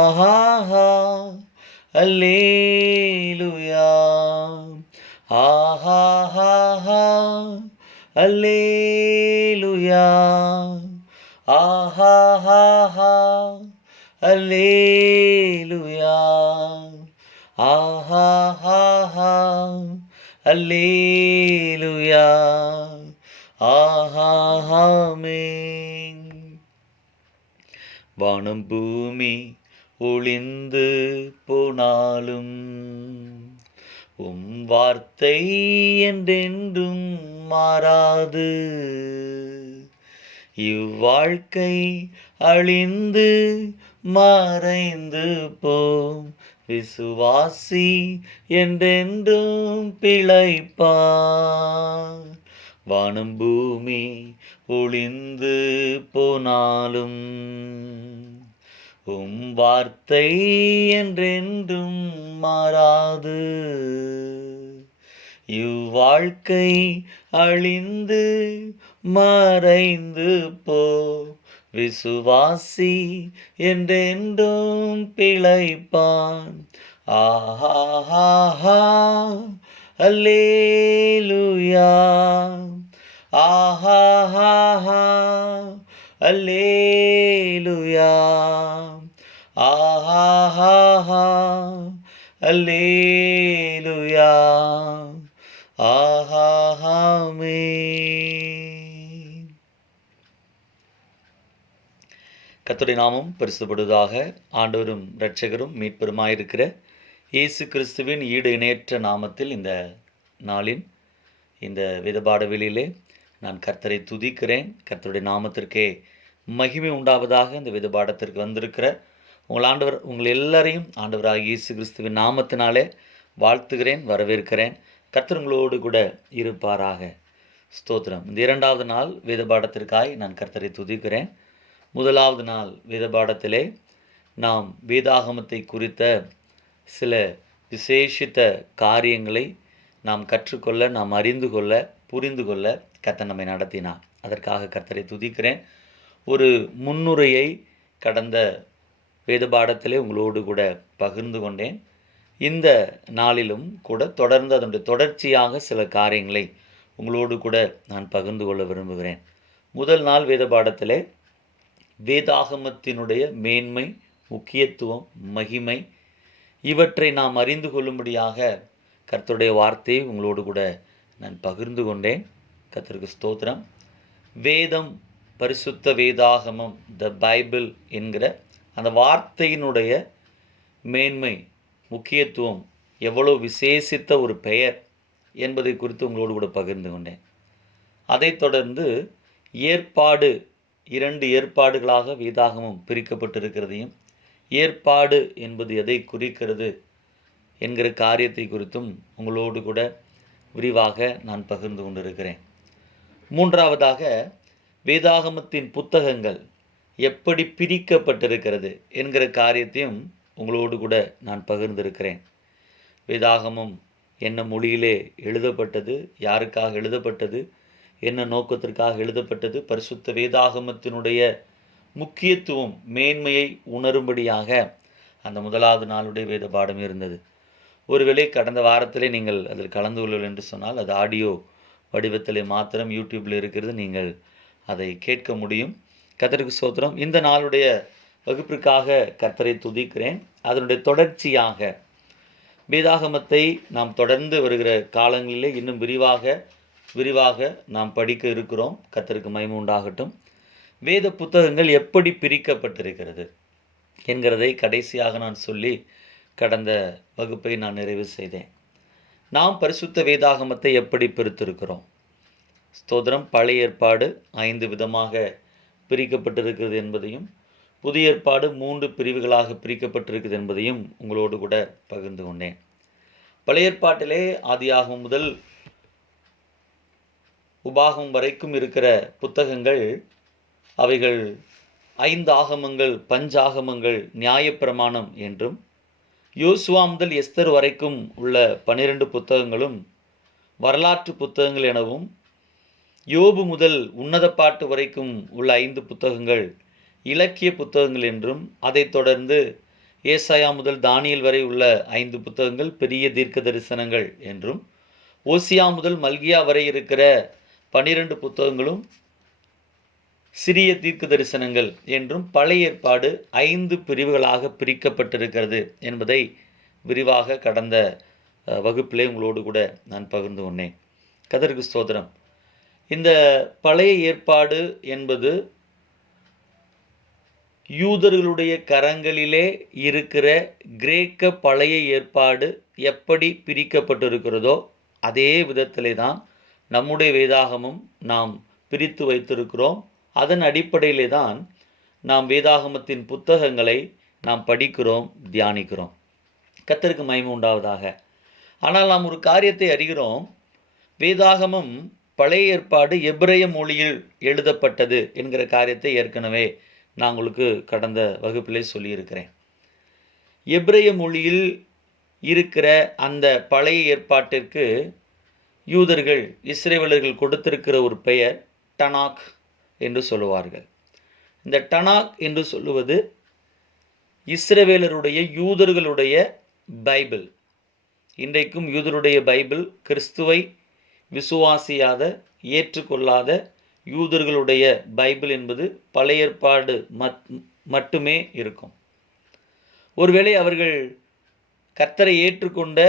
ஆஹா அல்லேலூயா ஆஹா அல்லேலூயா ஆஹா அல்லேலூயா ஆஹா அல்லேலூயா ஆமென். வானம் பூமி ஒளிந்து போனாலும் உம் வார்த்தை என்றென்றும் மாறாது. இவ்வாழ்க்கை அழிந்து மறைந்து போம், விசுவாசி என்றென்றும் பிழைப்பார். வானம் பூமி ஒளிந்து போனாலும் உம் வார்த்தை என்றென்றும் மாறாது. இவ்வாழ்க்கை அழிந்து மறைந்து போ, விசுவாசி என்றென்றும் பிழைப்பான். ஆஹா அல்லேலூயா ஆஹா அல்லேலூயா ஆஹா அல்லேலூயா ஆமென். கர்த்தருடைய நாமம் பரிசுத்தப்படுவதாக. ஆண்டவரும் இரட்சகரும் மீட்பெருமாயிருக்கிற இயேசு கிறிஸ்துவின் ஈடு இணையற்ற நாமத்தில் இந்த நாளின் இந்த வேதபாடவெளியிலே நான் கர்த்தரை துதிக்கிறேன். கர்த்தருடைய நாமத்திற்கே மகிமை உண்டாவதாக. இந்த வேதபாடத்திற்கு வந்திருக்கிற உங்கள் எல்லாரையும் ஆண்டவராகிய இயேசு கிறிஸ்துவின் நாமத்தினாலே வாழ்த்துகிறேன், வரவேற்கிறேன். கர்த்தர் உங்களோடு கூட இருப்பாராக. ஸ்தோத்திரம். இந்த இரண்டாவது நாள் வேதபாடத்திற்காய் நான் கர்த்தரை துதிக்கிறேன். முதலாவது நாள் வேதபாடத்திலே நாம் வேதாகமத்தை குறித்த சில விசேஷித்த காரியங்களை நாம் கற்றுக்கொள்ள, நாம் அறிந்து கொள்ள, புரிந்து கொள்ள கர்த்தர் நம்மை நடத்தினார். அதற்காக கர்த்தரை துதிக்கிறேன். ஒரு முன்னுரையை கடந்த வேதபாடத்திலே உங்களோடு கூட பகிர்ந்து கொண்டேன். இந்த நாளிலும் கூட தொடர்ந்து அதனுடைய தொடர்ச்சியாக சில காரியங்களை உங்களோடு கூட நான் பகிர்ந்து கொள்ள விரும்புகிறேன். முதல் நாள் வேதபாடத்திலே வேதாகமத்தினுடைய மேன்மை, முக்கியத்துவம், மகிமை இவற்றை நாம் அறிந்து கொள்ளும்படியாக கர்த்தருடைய வார்த்தையை உங்களோடு கூட நான் பகிர்ந்து கொண்டேன். கர்த்தருக்கு ஸ்தோத்திரம். வேதம், பரிசுத்த வேதாகமம், த பைபிள் என்கிற அந்த வார்த்தையினுடைய மேன்மை, முக்கியத்துவம், எவ்வளோ விசேஷித்த ஒரு பெயர் என்பதை குறித்து உங்களோடு கூட பகிர்ந்து கொண்டேன். அதைத் தொடர்ந்து ஏற்பாடு, 2 ஏற்பாடுகளாக வேதாகமம் பிரிக்கப்பட்டிருக்கிறதையும், ஏற்பாடு என்பது எதை குறிக்கிறது என்கிற காரியத்தை குறித்தும் உங்களோடு கூட விரிவாக நான் பகிர்ந்து கொண்டிருக்கிறேன். மூன்றாவதாக வேதாகமத்தின் புத்தகங்கள் எப்படி பிரிக்கப்பட்டிருக்கிறது என்கிற காரியத்தையும் உங்களோடு கூட நான் பகிர்ந்திருக்கிறேன். வேதாகமம் என்ன மொழியிலே எழுதப்பட்டது, யாருக்காக எழுதப்பட்டது, என்ன நோக்கத்திற்காக எழுதப்பட்டது, பரிசுத்த வேதாகமத்தினுடைய முக்கியத்துவம், மேன்மையை உணரும்படியாக அந்த முதலாவது நாளுடைய வேத பாடம் இருந்தது. ஒருவேளை கடந்த வாரத்திலே நீங்கள் அதில் கலந்து கொள்ளுங்கள் என்று சொன்னால் அது ஆடியோ வடிவத்திலே மாத்திரம் யூடியூப்பில் இருக்கிறது, நீங்கள் அதை கேட்க முடியும். கர்த்தருக்கு ஸ்தோத்திரம். இந்த நாளுடைய வகுப்பிற்காக கர்த்தரை துதிக்கிறேன். அதனுடைய தொடர்ச்சியாக வேதாகமத்தை நாம் தொடர்ந்து வருகிற காலங்களிலே இன்னும் விரிவாக நாம் படிக்க இருக்கிறோம். கர்த்தருக்கு மகிமை உண்டாகட்டும். வேத புத்தகங்கள் எப்படி பிரிக்கப்பட்டிருக்கிறது என்கிறதை கடைசியாக நான் சொல்லி கடந்த வகுப்பை நான் நிறைவு செய்தேன். நாம் பரிசுத்த வேதாகமத்தை எப்படி பிரித்திருக்கிறோம்? ஸ்தோத்திரம். பழைய ஏற்பாடு 5 விதமாக பிரிக்கப்பட்டிருக்கிறது என்பதையும், புதிய ஏற்பாடு 3 பிரிவுகளாக பிரிக்கப்பட்டிருக்கிறது என்பதையும் உங்களோடு கூட பகிர்ந்து கொண்டேன். பழைய ஏற்பாட்டிலே ஆதியாகமம் முதல் உபாகமம் வரைக்கும் இருக்கிற புத்தகங்கள், அவைகள் 5 ஆகமங்கள், பஞ்சாகமங்கள், நியாயப்பிரமாணம் என்றும், யோசுவா முதல் எஸ்தர் வரைக்கும் உள்ள 12 புத்தகங்களும் வரலாற்று புத்தகங்கள் எனவும், யோபு முதல் உன்னத பாட்டு வரைக்கும் உள்ள 5 புத்தகங்கள் இலக்கிய புத்தகங்கள் என்றும், அதைத் தொடர்ந்து ஏசாயா முதல் தானியேல் வரை உள்ள 5 புத்தகங்கள் பெரிய தீர்க்க தரிசனங்கள் என்றும், ஓசியா முதல் மல்கியா வரை இருக்கிற 12 புத்தகங்களும் சிறிய தீர்க்க தரிசனங்கள் என்றும் பழைய ஏற்பாடு 5 பிரிவுகளாக பிரிக்கப்பட்டிருக்கிறது என்பதை விரிவாக கடந்த வகுப்பிலே உங்களோடு கூட நான் பகிர்ந்து கொண்டேன். கர்த்தருக்கு ஸ்தோத்திரம். இந்த பழைய ஏற்பாடு என்பது யூதர்களுடைய கரங்களிலே இருக்கிற கிரேக்க பழைய ஏற்பாடு எப்படி பிரிக்கப்பட்டிருக்கிறதோ அதே விதத்திலே தான் நம்முடைய வேதாகமும் நாம் பிரித்து வைத்திருக்கிறோம். அதன் அடிப்படையிலே தான் நாம் வேதாகமத்தின் புத்தகங்களை நாம் படிக்கிறோம், தியானிக்கிறோம். கர்த்தருக்கு மகிமை உண்டாவதாக. ஆனால் நாம் ஒரு காரியத்தை அறிகிறோம். வேதாகமம் பழைய ஏற்பாடு எபிரேய மொழியில் எழுதப்பட்டது என்கிற காரியத்தை ஏற்கனவே நான் உங்களுக்கு கடந்த வகுப்பிலே சொல்லியிருக்கிறேன். எபிரேய மொழியில் இருக்கிற அந்த பழைய ஏற்பாட்டிற்கு யூதர்கள், இஸ்ரவேலர்கள் கொடுத்திருக்கிற ஒரு பெயர் டனாக் என்று சொல்லுவார்கள். இந்த டனாக் என்று சொல்லுவது இஸ்ரவேலருடைய, யூதர்களுடைய பைபிள். இன்றைக்கும் யூதருடைய பைபிள் கிறிஸ்துவை விசுவாசியாத, ஏற்றுக்கொள்ளாத யூதர்களுடைய பைபிள் என்பது பழைய ஏற்பாடு மட்டுமே இருக்கும். ஒருவேளை அவர்கள் கர்த்தரை ஏற்றுக்கொண்ட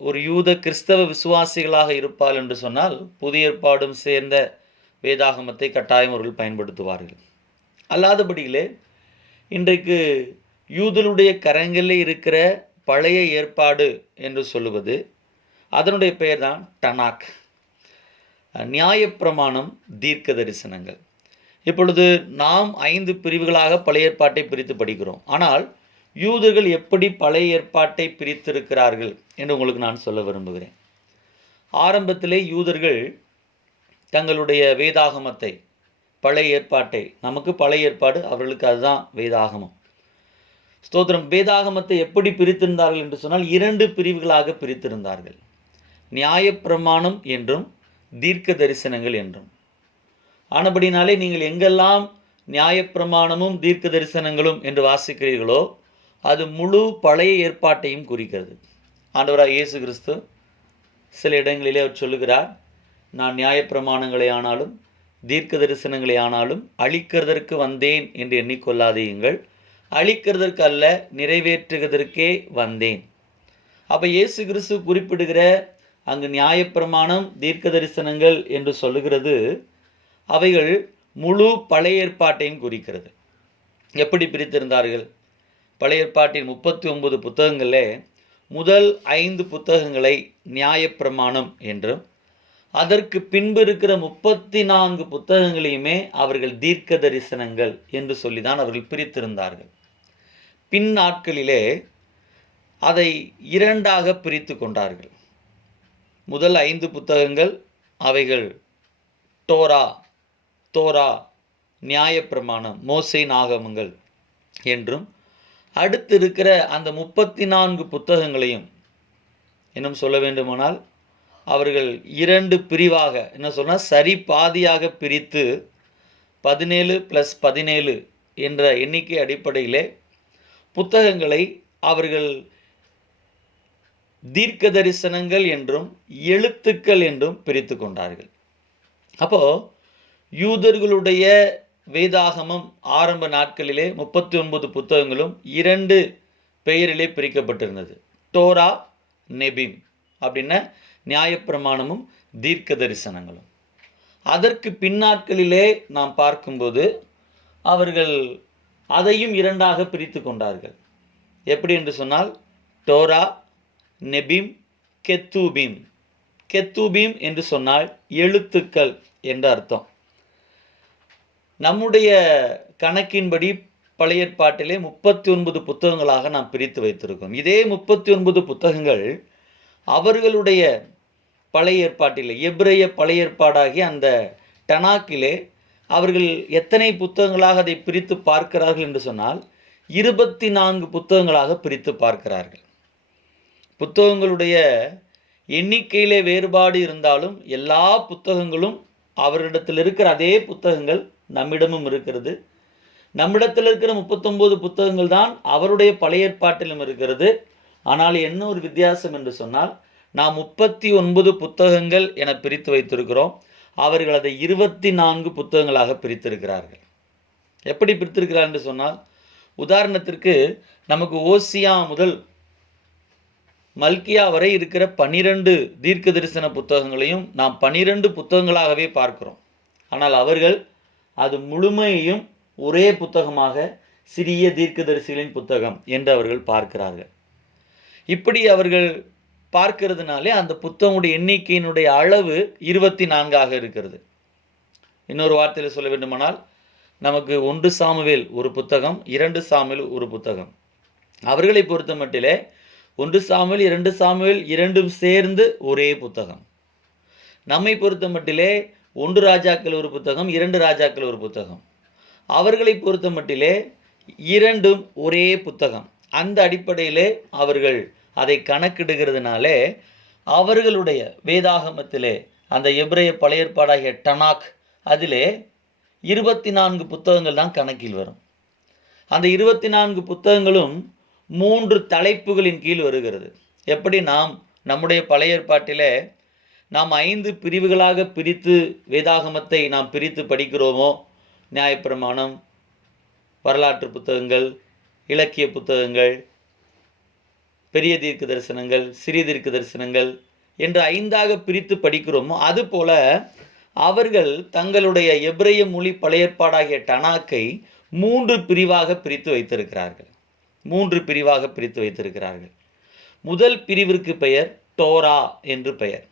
ஒரு யூத கிறிஸ்தவ விசுவாசிகளாக இருப்பார் என்று சொன்னால் புதிய ஏற்பாடும் சேர்ந்த வேதாகமத்தை கட்டாயம் அவர்கள் பயன்படுத்துவார்கள். அல்லாதபடியிலே இன்றைக்கு யூதருடைய கரங்களில் இருக்கிற பழைய ஏற்பாடு என்று சொல்லுவது, அதனுடைய பெயர் தான் டனாக், நியாயப்பிரமாணம், தீர்க்க தரிசனங்கள். இப்பொழுது நாம் 5 பிரிவுகளாக பழைய ஏற்பாட்டை பிரித்து படிக்கிறோம். ஆனால் யூதர்கள் எப்படி பழைய ஏற்பாட்டை பிரித்திருக்கிறார்கள் என்று உங்களுக்கு நான் சொல்ல விரும்புகிறேன். ஆரம்பத்திலே யூதர்கள் தங்களுடைய வேதாகமத்தை, பழைய ஏற்பாட்டை, நமக்கு பழைய ஏற்பாடு, அவர்களுக்கு அதுதான் வேதாகமம். ஸ்தோத்திரம். வேதாகமத்தை எப்படி பிரித்திருந்தார்கள் என்று சொன்னால் 2 பிரிவுகளாக பிரித்திருந்தார்கள். நியாயப்பிரமாணம் என்றும் தீர்க்க தரிசனங்கள் என்றும். ஆனபடினாலே நீங்கள் எங்கெல்லாம் நியாயப்பிரமாணமும் தீர்க்க தரிசனங்களும் என்று வாசிக்கிறீர்களோ அது முழு பழைய ஏற்பாட்டையும் குறிக்கிறது. ஆண்டவராக இயேசு கிறிஸ்து சில இடங்களிலே அவர் சொல்லுகிறார், நான் நியாயப்பிரமாணங்களை ஆனாலும் தீர்க்க தரிசனங்களை ஆனாலும் அழிக்கிறதற்கு வந்தேன் என்று எண்ணிக்கொள்ளாதீங்கள், அழிக்கிறதற்கு அல்ல நிறைவேற்றுவதற்கே வந்தேன். அப்போ இயேசு கிறிஸ்து குறிப்பிடுகிற அங்கு நியாயப்பிரமாணம், தீர்க்க தரிசனங்கள் என்று சொல்லுகிறது, அவைகள் முழு பழைய ஏற்பாட்டையும் குறிக்கிறது. எப்படி பிரித்திருந்தார்கள்? பழைய ஏற்பாட்டின் 39 புத்தகங்களில் முதல் 5 புத்தகங்களை நியாயப்பிரமாணம் என்றும், அதற்கு பின்பு இருக்கிற 34 புத்தகங்களையுமே அவர்கள் தீர்க்க தரிசனங்கள் என்று சொல்லிதான் அவர்கள் பிரித்திருந்தார்கள். பின் நாட்களிலே அதை 2ஆக பிரித்து கொண்டார்கள். முதல் 5 புத்தகங்கள் அவைகள் தோரா, நியாயப்பிரமாணம், மோசேயின் ஆகமங்கள் என்றும், அடுத்து இருக்கிற அந்த 34 புத்தகங்களையும் இன்னும் சொல்ல வேண்டுமானால் அவர்கள் 2 பிரிவாக, என்ன சொன்னால் சரி பாதியாக பிரித்து 17 + 17 என்ற எண்ணிக்கை அடிப்படையிலே புத்தகங்களை அவர்கள் தீர்க்க தரிசனங்கள் என்றும் எழுத்துக்கள் என்றும் பிரித்து கொண்டார்கள். அப்போ யூதர்களுடைய வேதாகமம் ஆரம்ப நாட்களிலே 39 புத்தகங்களும் 2 பெயரிலே பிரிக்கப்பட்டிருந்தது. டோரா, நெபிம் அப்படின்னா நியாயப்பிரமாணமும் தீர்க்க தரிசனங்களும். அதற்கு பின்னாட்களிலே நாம் பார்க்கும்போது அவர்கள் அதையும் 2ஆக பிரித்து கொண்டார்கள். எப்படி என்று சொன்னால் டோரா, நெபிம், கெத்தூபீம். கெத்தூபீம் என்று சொன்னால் எழுத்துக்கள் என்று அர்த்தம். நம்முடைய கணக்கின்படி பழைய ஏற்பாட்டிலே 39 புத்தகங்களாக நாம் பிரித்து வைத்திருக்கோம். இதே 39 புத்தகங்கள் அவர்களுடைய பழைய ஏற்பாட்டிலே, எபிரேய பழைய ஏற்பாடாகிய அந்த டனாக்கிலே அவர்கள் எத்தனை புத்தகங்களாக அதை பிரித்து பார்க்கிறார்கள் என்று சொன்னால் 24 புத்தகங்களாக பிரித்து பார்க்கிறார்கள். புத்தகங்களுடைய எண்ணிக்கையிலே வேறுபாடு இருந்தாலும் எல்லா புத்தகங்களும் அவரிடத்தில் இருக்கிற அதே புத்தகங்கள் நம்மிடமும் இருக்கிறது. நம்மிடத்தில் இருக்கிற 39 புத்தகங்கள் தான் அவருடைய பழைய ஏற்பாட்டிலும் இருக்கிறது. ஆனால் என்ன ஒரு வித்தியாசம் என்று சொன்னால், நாம் 39 புத்தகங்கள் என பிரித்து வைத்திருக்கிறோம். அவர்கள் அதை 24 புத்தகங்களாக பிரித்திருக்கிறார்கள். எப்படி பிரித்திருக்கிறார் என்று சொன்னால், உதாரணத்திற்கு நமக்கு ஓசியா முதல் மல்கியா வரை இருக்கிற 12 தீர்க்க தரிசன புத்தகங்களையும் நாம் 12 புத்தகங்களாகவே பார்க்கிறோம். ஆனால் அவர்கள் அது முழுமையையும் ஒரே புத்தகமாக சிறிய தீர்க்கதரிசிகளின் புத்தகம் என்று அவர்கள் பார்க்கிறார்கள். இப்படி அவர்கள் பார்க்கிறதுனாலே அந்த புத்தகங்களுடைய எண்ணிக்கையினுடைய அளவு 24 இருக்கிறது. இன்னொரு வார்த்தையில் சொல்ல வேண்டுமானால், நமக்கு 1 சாமுவேல் ஒரு புத்தகம், 2 சாமுவேல் ஒரு புத்தகம். அவர்களை பொறுத்த மட்டிலே 1 சாமுவேல் 2 சாமுவேல் இரண்டும் சேர்ந்து ஒரே புத்தகம். நம்மை பொறுத்த மட்டிலே 1 ராஜாக்கள் ஒரு புத்தகம், 2 ராஜாக்கள் ஒரு புத்தகம். அவர்களை பொறுத்த மட்டிலே இரண்டும் ஒரே புத்தகம். அந்த அடிப்படையிலே அவர்கள் அதை கணக்கிடுகிறதுனாலே அவர்களுடைய வேதாகமத்திலே அந்த எபிரேய பழைய ஏற்பாடாகிய டனாக் அதிலே 24 புத்தகங்கள் தான் கணக்கில் வரும். அந்த 24 புத்தகங்களும் 3 தலைப்புகளின் கீழ் வருகிறது. எப்படி நாம் நம்முடைய பழைய ஏற்பாட்டிலே நாம் 5 பிரிவுகளாக பிரித்து வேதாகமத்தை நாம் பிரித்து படிக்கிறோமோ, நியாயப்பிரமாணம், வரலாற்று புத்தகங்கள், இலக்கிய புத்தகங்கள், பெரிய தீர்க்க தரிசனங்கள், சிறிய தீர்க்க தரிசனங்கள் என்று 5ஆக பிரித்து படிக்கிறோமோ, அதுபோல அவர்கள் தங்களுடைய எபிரேய மொழி பழைய ஏற்பாடாகிய டனாக்கை 3 பிரிவாக பிரித்து வைத்திருக்கிறார்கள். 3 பிரிவாக பிரித்து வைத்திருக்கிறார்கள். முதல் பிரிவிற்கு பெயர் டோரா என்று பெயர்.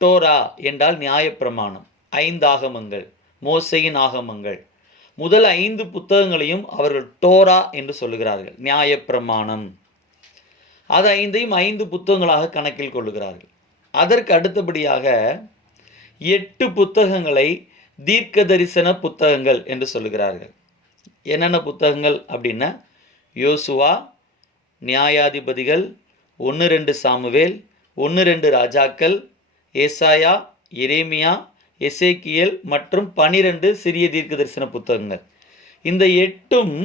டோரா என்றால் நியாயப்பிரமாணம், 5 ஆகமங்கள், மோசேயின் ஆகமங்கள். முதல் 5 புத்தகங்களையும் அவர்கள் டோரா என்று சொல்லுகிறார்கள், நியாயப்பிரமாணம். அது 5ஐயும் 5 புத்தகங்களாக கணக்கில் கொள்ளுகிறார்கள். அதற்கு அடுத்தபடியாக 8 புத்தகங்களை தீர்க்க தரிசன புத்தகங்கள் என்று சொல்லுகிறார்கள். என்னென்ன புத்தகங்கள் அப்படின்னா, யோசுவா, நியாயாதிபதிகள், 1-2 சாமுவேல், 1-2 ராஜாக்கள், ஏசாயா, எரேமியா, எசேக்கியேல் மற்றும் 12 சிறிய தீர்க்க தரிசன புத்தகங்கள். இந்த 8ம்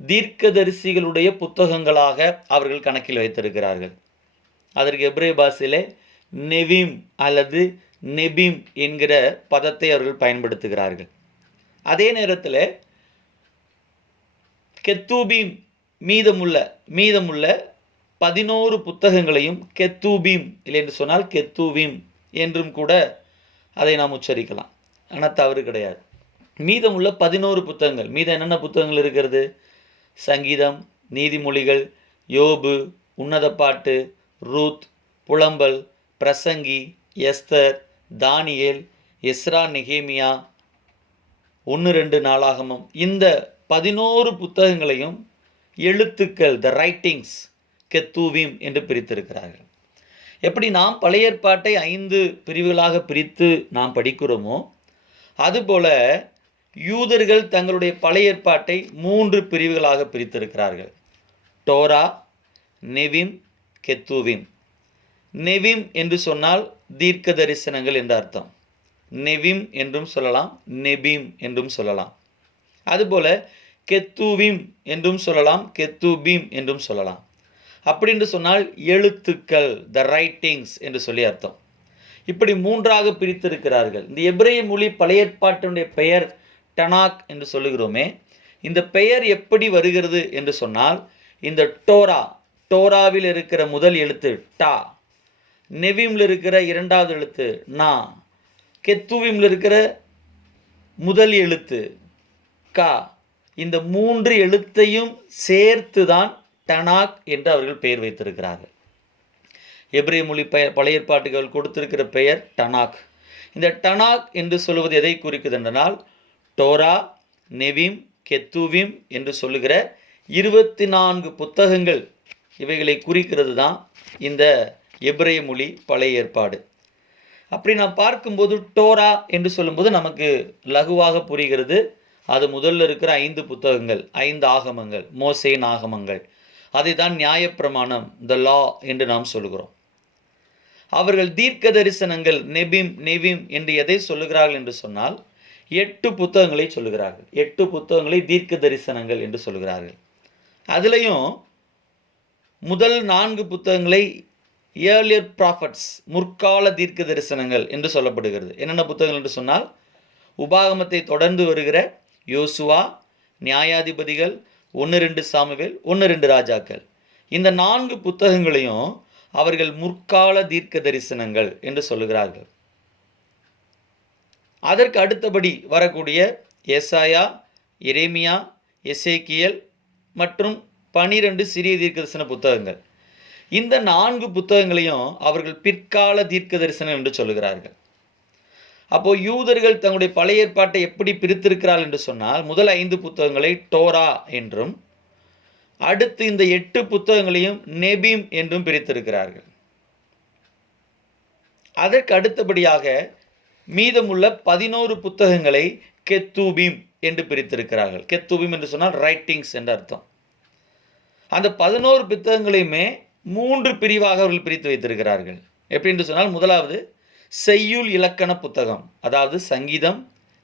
தீர்க்கதரிசிகளுடைய புத்தகங்களாக அவர்கள் கணக்கில் வைத்திருக்கிறார்கள். அதற்கு எபிரேய பாஷையிலே நெவிம் அல்லது நெபிம் என்கிற பதத்தை அவர்கள் பயன்படுத்துகிறார்கள். அதே நேரத்தில் கெத்தூபீம் மீதமுள்ள 11 புத்தகங்களையும் கெத்தூபீம் இல்லை என்று சொன்னால் கெத்தூவீம் என்றும் கூட அதை நாம் உச்சரிக்கலாம். ஆனால் தவறு கிடையாது. மீதமுள்ள 11 புத்தகங்கள், மீதம் என்னென்ன புத்தகங்கள் இருக்கிறது? சங்கீதம், நீதிமொழிகள், யோபு, உன்னத பாட்டு, ரூத், புலம்பல், பிரசங்கி, எஸ்தர், தானியேல், எஸ்ரா, நெகேமியா, 1-2 நாளாகமம். இந்த 11 புத்தகங்களையும் எழுத்துக்கள், த ரைட்டிங்ஸ், கெத்தூவீம் என்று பிரித்திருக்கிறார்கள். எப்படி நாம் பழைய ஏற்பாட்டை 5 பிரிவுகளாக பிரித்து நாம் படிக்கிறோமோ, அதுபோல யூதர்கள் தங்களுடைய பழைய ஏற்பாட்டை 3 பிரிவுகளாக பிரித்திருக்கிறார்கள். டோரா, நெவிம், கெத்தூவீம். நெவிம் என்று சொன்னால் தீர்க்க தரிசனங்கள் என்ற அர்த்தம். நெவிம் என்றும் சொல்லலாம், நெபீம் என்றும் சொல்லலாம். அதுபோல கெத்தூவீம் என்றும் சொல்லலாம், கெத்தூபீம் என்றும் சொல்லலாம். அப்படி என்று சொன்னால் எழுத்துக்கள், த ரைட்டிங்ஸ் என்று சொல்லி அர்த்தம். இப்படி 3ஆக பிரித்திருக்கிறார்கள். இந்த எபிரேய மொழி பழைய ஏற்பாட்டினுடைய பெயர் டனாக் என்று சொல்லுகிறோமே, இந்த பெயர் எப்படி வருகிறது என்று சொன்னால், இந்த டோராவில் இருக்கிற முதல் எழுத்து டா, நெவிமில் இருக்கிற 2வது எழுத்து நா, கெத்தூவீமில் இருக்கிற முதல் எழுத்து கா, இந்த 3 எழுத்தையும் சேர்த்து தான் டனாக் என்று அவர்கள் பெயர் வைத்திருக்கிறார்கள். எபிரேய மொழி பழைய ஏற்பாட்டுகள் கொடுத்திருக்கிற பெயர் டனாக். இந்த டனாக் என்று சொல்வது எதை குறிக்குது என்றால், டோரா, நெவிம், கெத்தூவீம் என்று சொல்லுகிற 24 புத்தகங்கள், இவைகளை குறிக்கிறது தான் இந்த எபிரேய மொழி பழைய ஏற்பாடு. அப்படி நாம் பார்க்கும்போது டோரா என்று சொல்லும்போது நமக்கு லகுவாக புரிகிறது. அது முதல்ல இருக்கிற 5 புத்தகங்கள், 5 ஆகமங்கள், மோசேயின் ஆகமங்கள். அதை தான் நியாயப்பிரமாணம், த லா என்று நாம் சொல்கிறோம். அவர்கள் தீர்க்க தரிசனங்கள், நெவிம் என்று எதை சொல்லுகிறார்கள் என்று சொன்னால், 8 புத்தகங்களை சொல்லுகிறார்கள். 8 புத்தகங்களை தீர்க்க தரிசனங்கள் என்று சொல்கிறார்கள். அதுலேயும் முதல் 4 புத்தகங்களை ஏர்லியர் ப்ராஃபட்ஸ், முற்கால தீர்க்க தரிசனங்கள் என்று சொல்லப்படுகிறது. என்னென்ன புத்தகங்கள் என்று சொன்னால், உபாகமத்தை தொடர்ந்து வருகிற யோசுவா, நியாயாதிபதிகள், 1-2 சாமுவேல், 1-2 ராஜாக்கள். இந்த 4 புத்தகங்களையும் அவர்கள் முற்கால தீர்க்க தரிசனங்கள் என்று சொல்லுகிறார்கள். அதற்கு அடுத்தபடி வரக்கூடிய ஏசாயா, எரேமியா, எசேக்கியேல் மற்றும் 12 சிறிய தீர்க்க தரிசன புத்தகங்கள். இந்த 4 புத்தகங்களையும் அவர்கள் பிற்கால தீர்க்க தரிசனம் என்று சொல்லுகிறார்கள். அப்போ யூதர்கள் தங்களுடைய பழைய ஏற்பாட்டை எப்படி பிரித்திருக்கிறார்கள் என்று சொன்னால், முதல் 5 புத்தகங்களை டோரா என்றும், அடுத்து இந்த 8 புத்தகங்களையும் நெபீம் என்றும் பிரித்திருக்கிறார்கள். அதற்கு அடுத்தபடியாக மீதமுள்ள 11 புத்தகங்களை கெத்தூபீம் என்று பிரித்திருக்கிறார்கள். கெத்தூபீம் என்று சொன்னால் ரைட்டிங்ஸ் என்ற அர்த்தம். அந்த 11 புத்தகங்களையுமே 3 பிரிவாக அவர்கள் பிரித்து வைத்திருக்கிறார்கள். எப்படி என்று சொன்னால், முதலாவது செய்யுள் இலக்கண புத்தகம், அதாவது சங்கீதம்,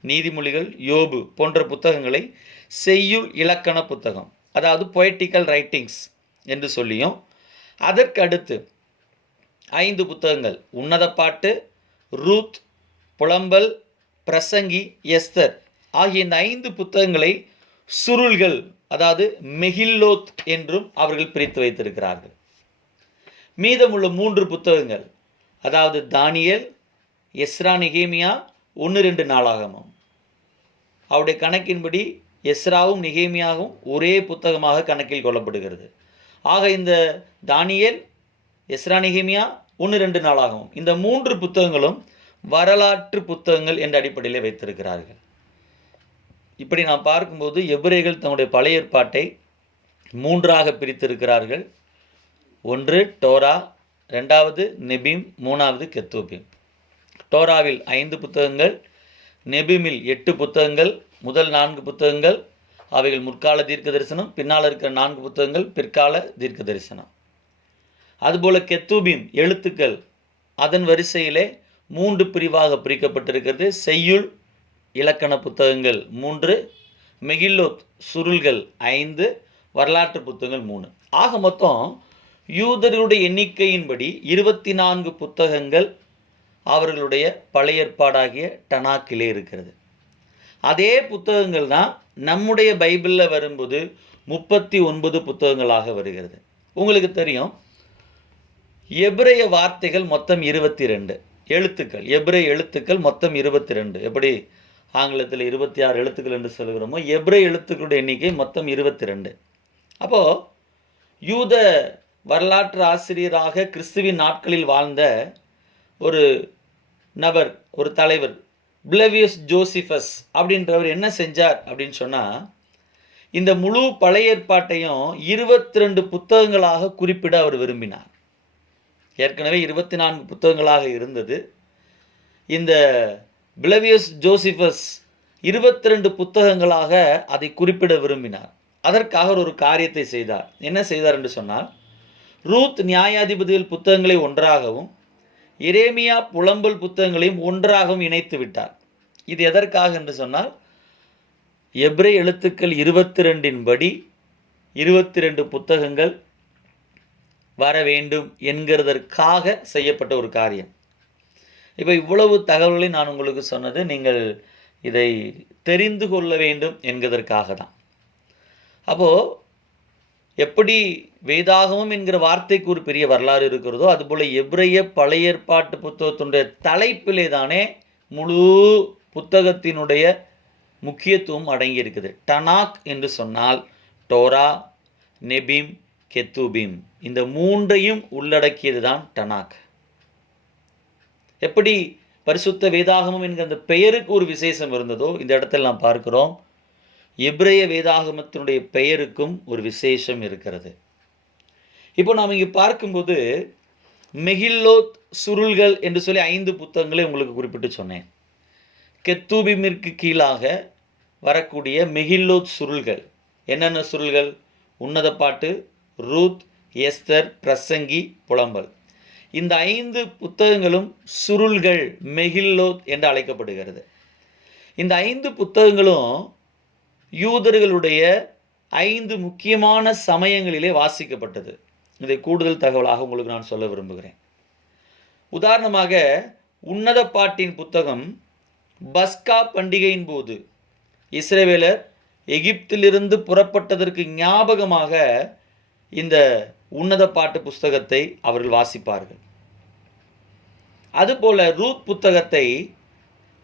நீதிமொழிகள், யோபு போன்ற புத்தகங்களை செய்யுள் இலக்கண புத்தகம், அதாவது பொயட்டிக்கல் ரைட்டிங்ஸ் என்று சொல்லியும், அதற்கு அடுத்து 5 புத்தகங்கள் உன்னத பாட்டு, ரூத், புலம்பல், பிரசங்கி, எஸ்தர் ஆகிய இந்த 5 புத்தகங்களை சுருள்கள், அதாவது மெகில்லோத் என்றும் அவர்கள் பிரித்து வைத்திருக்கிறார்கள். மீதமுள்ள 3 புத்தகங்கள், அதாவது தானியேல், எஸ்ரா, நெகேமியா, 1-2 நாளாகமம். அவருடைய கணக்கின்படி எஸ்ராவும் நெகேமியாவும் ஒரே புத்தகமாக கணக்கில் கொள்ளப்படுகிறது. ஆக இந்த தானியேல், எஸ்ரா, நெகேமியா, 1-2 நாளாகமம், இந்த 3 புத்தகங்களும் வரலாற்று புத்தகங்கள் என்ற அடிப்படையில் வைத்திருக்கிறார்கள். இப்படி நாம் பார்க்கும்போது எபிரேயர்கள் தங்களுடைய பழைய ஏற்பாட்டை 3ஆக பிரித்திருக்கிறார்கள். 1 டோரா, 2வது நெபீம், 3வது கெத்தூபீம். டோராவில் 5 புத்தகங்கள், நெபீமில் 8 புத்தகங்கள். முதல் 4 புத்தகங்கள் அவைகள் முற்கால தீர்க்க தரிசனம், பின்னால் இருக்கிற 4 புத்தகங்கள் பிற்கால தீர்க்க தரிசனம். அதுபோல கெத்தூபீம் எழுத்துக்கள், அதன் வரிசையிலே 3 பிரிவாக பிரிக்கப்பட்டிருக்கிறது. செய்யுள் இலக்கண புத்தகங்கள் 3, மெகில்லோத் சுருள்கள் 5, வரலாற்று புத்தகங்கள் 3. ஆக மொத்தம் யூதர்களுடைய எண்ணிக்கையின்படி 24 புத்தகங்கள் அவர்களுடைய பழைய ஏற்பாடாகிய டனாக்கிலே இருக்கிறது. அதே புத்தகங்கள் தான் நம்முடைய பைபிளில் வரும்போது 39 புத்தகங்களாக வருகிறது. உங்களுக்கு தெரியும், எபிரேய வார்த்தைகள் மொத்தம் 22 எழுத்துக்கள், எபிரேய எழுத்துக்கள் மொத்தம் 22. எப்படி ஆங்கிலத்தில் 26 எழுத்துக்கள் என்று சொல்கிறோமோ, எபிரேய எழுத்துக்களுடைய எண்ணிக்கை மொத்தம் 22. அப்போது யூத வரலாற்று ஆசிரியராக கிறிஸ்துவின் நாட்களில் வாழ்ந்த ஒரு நபர், ஒரு தலைவர், பிளவியஸ் ஜோசிஃபஸ் அப்படின்றவர் என்ன செஞ்சார் அப்படின்னு சொன்னால், இந்த முழு பழைய ஏற்பாட்டையும் 22 புத்தகங்களாக குறிப்பிட அவர் விரும்பினார். ஏற்கனவே 24 புத்தகங்களாக இருந்தது. இந்த பிளவியஸ் ஜோசிஃபஸ் 22 புத்தகங்களாக அதை குறிப்பிட விரும்பினார். அதற்காக ஒரு காரியத்தை செய்தார். என்ன செய்தார் என்று சொன்னால், ரூத், நியாயாதிபதிகள் புத்தகங்களை ஒன்றாகவும், எரேமியா, புலம்பல் புத்தகங்களையும் ஒன்றாகவும் இணைத்து விட்டார். இது எதற்காக என்று சொன்னால், எபிரேய எழுத்துக்கள் 22 படி 22 புத்தகங்கள் வர வேண்டும் என்கிறதற்காக செய்யப்பட்ட ஒரு காரியம். இப்போ இவ்வளவு தகவல்களை நான் உங்களுக்கு சொன்னது நீங்கள் இதை தெரிந்து கொள்ள வேண்டும் என்கிறதற்காக தான். அப்போது எப்படி வேதாகமம் என்கிற வார்த்தைக்கு ஒரு பெரிய வரலாறு இருக்கிறதோ, அதுபோல் எபிரேய பழைய ஏற்பாட்டு புத்தகத்தினுடைய தலைப்பிலே தானே முழு புத்தகத்தினுடைய முக்கியத்துவம் அடங்கி இருக்குது. டனாக் என்று சொன்னால் டோரா, நெபீம், கெத்தூபீம், இந்த 3ஐயும் உள்ளடக்கியது தான் டனாக். எப்படி பரிசுத்த வேதாகமம் என்கிற அந்த பெயருக்கு ஒரு விசேஷம் இருந்ததோ, இந்த இடத்தில் நாம் பார்க்கிறோம் எபிரேய வேதாகமத்தினுடைய பெயருக்கும் ஒரு விசேஷம் இருக்கிறது. இப்போ நாம் இங்கே பார்க்கும்போது மெகில்லோத் சுருள்கள் என்று சொல்லி 5 புத்தகங்களை உங்களுக்கு குறிப்பிட்டு சொன்னேன். கெத்தூபீமிற்கு கீழாக வரக்கூடிய மெகில்லோத் சுருள்கள் என்னென்ன சுருள்கள்? உன்னத பாட்டு, ரூத், எஸ்தர், பிரசங்கி, புலம்பல். இந்த 5 புத்தகங்களும் சுருள்கள், மெகில்லோத் என்று அழைக்கப்படுகிறது. இந்த 5 புத்தகங்களும் யூதர்களுடைய 5 முக்கியமான சமயங்களிலே வாசிக்கப்பட்டது. இதை கூடுதல் தகவலாக உங்களுக்கு நான் சொல்ல விரும்புகிறேன். உதாரணமாக உன்னத பாட்டின் புத்தகம் பஸ்கா பண்டிகையின் போது இஸ்ரவேலர் எகிப்திலிருந்து புறப்பட்டதற்கு ஞாபகமாக இந்த உன்னத பாட்டு புஸ்தகத்தை அவர்கள் வாசிப்பார்கள். அதுபோல ரூத் புத்தகத்தை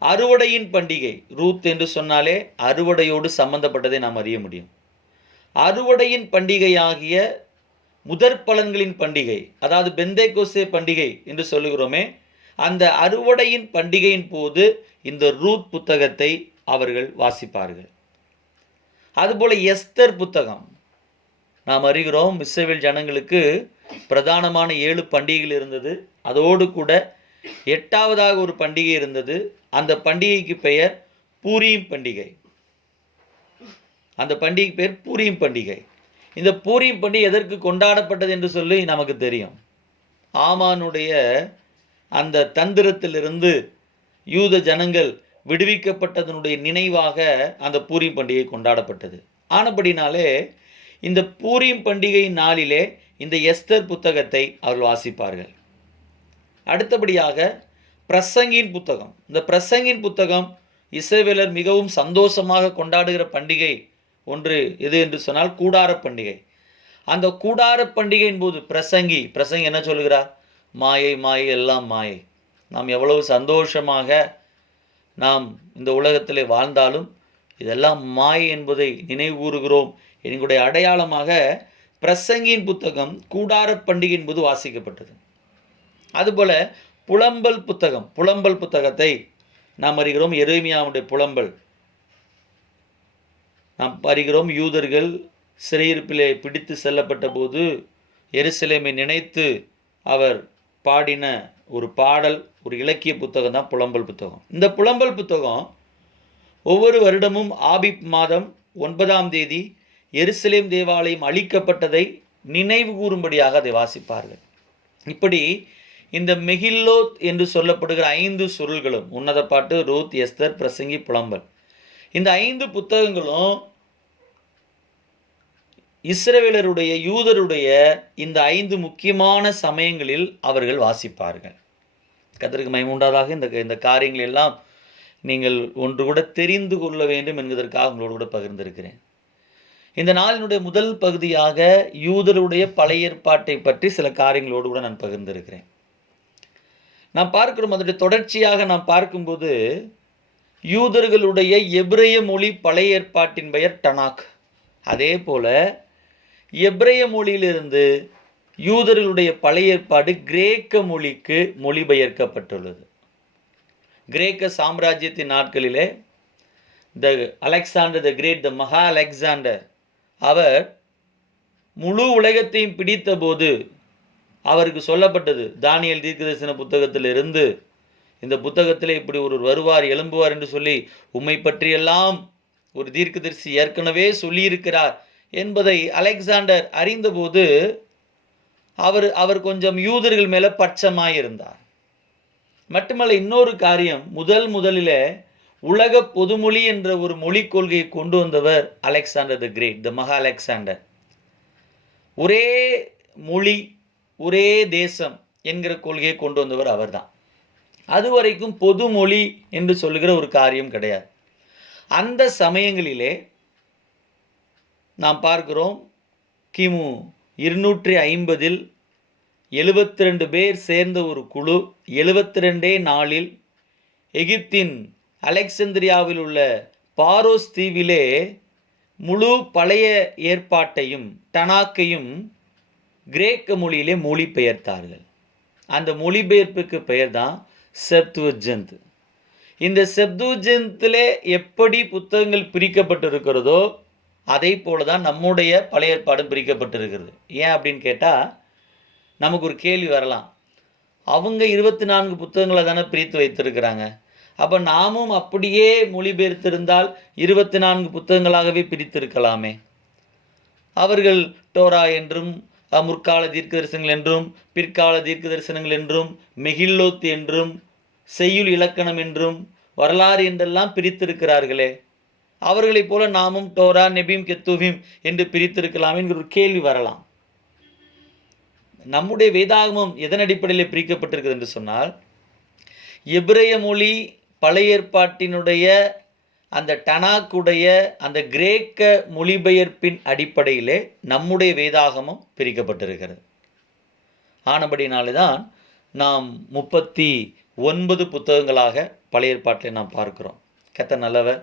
அறுவடையின் பண்டிகை, ரூத் என்று சொன்னாலே அறுவடையோடு சம்பந்தப்பட்டதை நாம் அறிய முடியும். அறுவடையின் பண்டிகையாகிய முதற் பலன்களின் பண்டிகை, அதாவது பெந்தேகோஸ்தே பண்டிகை என்று சொல்லுகிறோமே, அந்த அறுவடையின் பண்டிகையின் போது இந்த ரூத் புத்தகத்தை அவர்கள் வாசிப்பார்கள். அதுபோல எஸ்தர் புத்தகம், நாம் அறிகிறோம் இஸ்ரவேல் ஜனங்களுக்கு பிரதானமான 7 பண்டிகைகள் இருந்தது. அதோடு கூட 8வதாக ஒரு பண்டிகை இருந்தது. அந்த பண்டிகைக்கு பெயர் பூரீம் பண்டிகை. அந்த பண்டிகைக்கு பெயர் பூரீம் பண்டிகை. இந்த பூரீம் பண்டிகை எதற்கு கொண்டாடப்பட்டது என்று சொல்லி நமக்கு தெரியும். ஆமானுடைய அந்த தந்திரத்திலிருந்து யூத ஜனங்கள் விடுவிக்கப்பட்டதனுடைய நினைவாக அந்த பூரீம் பண்டிகை கொண்டாடப்பட்டது. ஆனபடினாலே இந்த பூரீம் பண்டிகை நாளிலே இந்த எஸ்தர் புத்தகத்தை அவர்கள் வாசிப்பார்கள். அடுத்தபடியாக பிரசங்கின் புத்தகம். இந்த பிரசங்கின் புத்தகம் இஸ்ரவேலர் மிகவும் சந்தோஷமாக கொண்டாடுகிற பண்டிகை ஒன்று எது என்று சொன்னால் கூடார பண்டிகை. அந்த கூடார பண்டிகையின் போது பிரசங்கி என்ன சொல்கிறார்? மாயை மாயை எல்லாம் மாயை. நாம் எவ்வளவு சந்தோஷமாக நாம் இந்த உலகத்திலே வாழ்ந்தாலும் இதெல்லாம் மாயை என்பதை நினைவுகூறுகிறோம். எங்களுடைய அடையாளமாக பிரசங்கின் புத்தகம் கூடார பண்டிகையின் போது வாசிக்கப்பட்டது. அதுபோல புலம்பல் புத்தகம், புலம்பல் புத்தகத்தை நாம் அறிகிறோம். எரேமியாவுடைய புலம்பல் நாம் அறிகிறோம். யூதர்கள் சிறையிருப்பிலே பிடித்து செல்லப்பட்ட போது எருசலேமை நினைத்து அவர் பாடின ஒரு பாடல், ஒரு இலக்கிய புத்தகம் தான் புலம்பல் புத்தகம். இந்த புலம்பல் புத்தகம் ஒவ்வொரு வருடமும் ஆபிப் மாதம் 9ஆம் தேதி எருசலேம் தேவாலயம் அழிக்கப்பட்டதை நினைவு கூறும்படியாக அதை வாசிப்பார்கள். இப்படி இந்த மெகில்லோத் என்று சொல்லப்படுகிற 5 சுருள்களும், உன்னத பாட்டு, ரூத், எஸ்தர், பிரசங்கி, புலம்பல், இந்த 5 புத்தகங்களும் இஸ்ரவேலருடைய யூதருடைய இந்த 5 முக்கியமான சமயங்களில் அவர்கள் வாசிப்பார்கள். கர்த்தருக்கு மகிமை உண்டாதாக. இந்த காரியங்கள் எல்லாம் நீங்கள் ஒன்று கூட தெரிந்து கொள்ள வேண்டும் என்கிறதற்காக உங்களோடு கூட பகிர்ந்திருக்கிறேன். இந்த நாளினுடைய முதல் பகுதியாக யூதருடைய பழைய ஏற்பாட்டை பற்றி சில காரியங்களோடு கூட நான் பகிர்ந்திருக்கிறேன். நாம் பார்க்கிறோம், அதனுடைய தொடர்ச்சியாக நாம் பார்க்கும்போது யூதர்களுடைய எபிரேய மொழி பழைய ஏற்பாட்டின் பெயர் டனாக். அதே போல எபிரேய மொழியிலிருந்து யூதர்களுடைய பழைய ஏற்பாடு கிரேக்க மொழிக்கு மொழிபெயர்க்கப்பட்டுள்ளது. கிரேக்க சாம்ராஜ்யத்தின் நாட்களிலே அலெக்சாண்டர் த கிரேட், த மகா அலெக்சாண்டர், அவர் முழு உலகத்தையும் பிடித்த போது அவருக்கு சொல்லப்பட்டது, தானியேல் தீர்க்கதரிசன புத்தகத்திலிருந்து, இந்த புத்தகத்திலே இப்படி ஒரு வருவார், எழும்புவார் என்று சொல்லி உம்மை பற்றியெல்லாம் ஒரு தீர்க்கதரிசி ஏற்கனவே சொல்லியிருக்கிறார் என்பதை அலெக்சாண்டர் அறிந்தபோது அவர் கொஞ்சம் யூதர்கள் மேலே பட்சமாயிருந்தார். மட்டுமல்ல, இன்னொரு காரியம், முதலில் உலக பொதுமொழி என்ற ஒரு மொழிக் கொள்கையை கொண்டு வந்தவர் அலெக்சாண்டர் த கிரேட், த மகா அலெக்சாண்டர். ஒரே மொழி, ஒரே தேசம் என்கிற கொள்கையை கொண்டு வந்தவர் அவர்தான். அதுவரைக்கும் பொது மொழி என்று சொல்லுகிற ஒரு காரியம் கிடையாது. அந்த சமயங்களிலே நாம் பார்க்கிறோம், கிமு 250 72 பேர் சேர்ந்த ஒரு குழு 72 நாளில் எகிப்தின் அலெக்சாந்திரியாவில் உள்ள பாரோஸ் தீவிலே முழு பழைய ஏற்பாட்டையும் டனாக்கையும் கிரேக்க மொழியிலே மொழிபெயர்த்தார்கள். அந்த மொழிபெயர்ப்புக்கு பெயர் தான் செப்துவஜென்த். இந்த செப்துவஜென்த்திலே எப்படி புத்தகங்கள் பிரிக்கப்பட்டிருக்கிறதோ அதே போல தான் நம்முடைய பழைய ஏற்பாடும் பிரிக்கப்பட்டிருக்கிறது. ஏன் அப்படின்னு கேட்டால் நமக்கு ஒரு கேள்வி வரலாம், அவங்க 24 புத்தகங்களை தானே பிரித்து வைத்திருக்கிறாங்க, அப்போ நாமும் அப்படியே மொழிபெயர்த்திருந்தால் 24 புத்தகங்களாகவே பிரித்திருக்கலாமே. அவர்கள் டோரா என்றும் முற்கால தீர்க்க தரிசனங்கள் என்றும் பிற்கால தீர்க்க தரிசனங்கள் என்றும் மெகில்லோத் என்றும் செய்யுள் இலக்கணம் என்றும் வரலாறு என்றெல்லாம் பிரித்திருக்கிறார்களே, அவர்களைப் போல நாமும் டோரா, நெபீம், கெத்துவீம் என்று பிரித்திருக்கலாம் என்கிற ஒரு கேள்வி வரலாம். நம்முடைய வேதாகமம் எதன் அடிப்படையில் பிரிக்கப்பட்டிருக்கிறது என்று சொன்னால், எபிரேய மொழி பழைய ஏற்பாட்டினுடைய அந்த டனாக்குடைய அந்த கிரேக்க மொழிபெயர்ப்பின் அடிப்படையிலே நம்முடைய வேதாகமம் பிரிக்கப்பட்டிருக்கிறது. ஆனபடினாலே தான் நாம் 39 புத்தகங்களாக பழைய ஏற்பாட்டில் நாம் பார்க்கிறோம். கர்த்தர் நல்லவர்.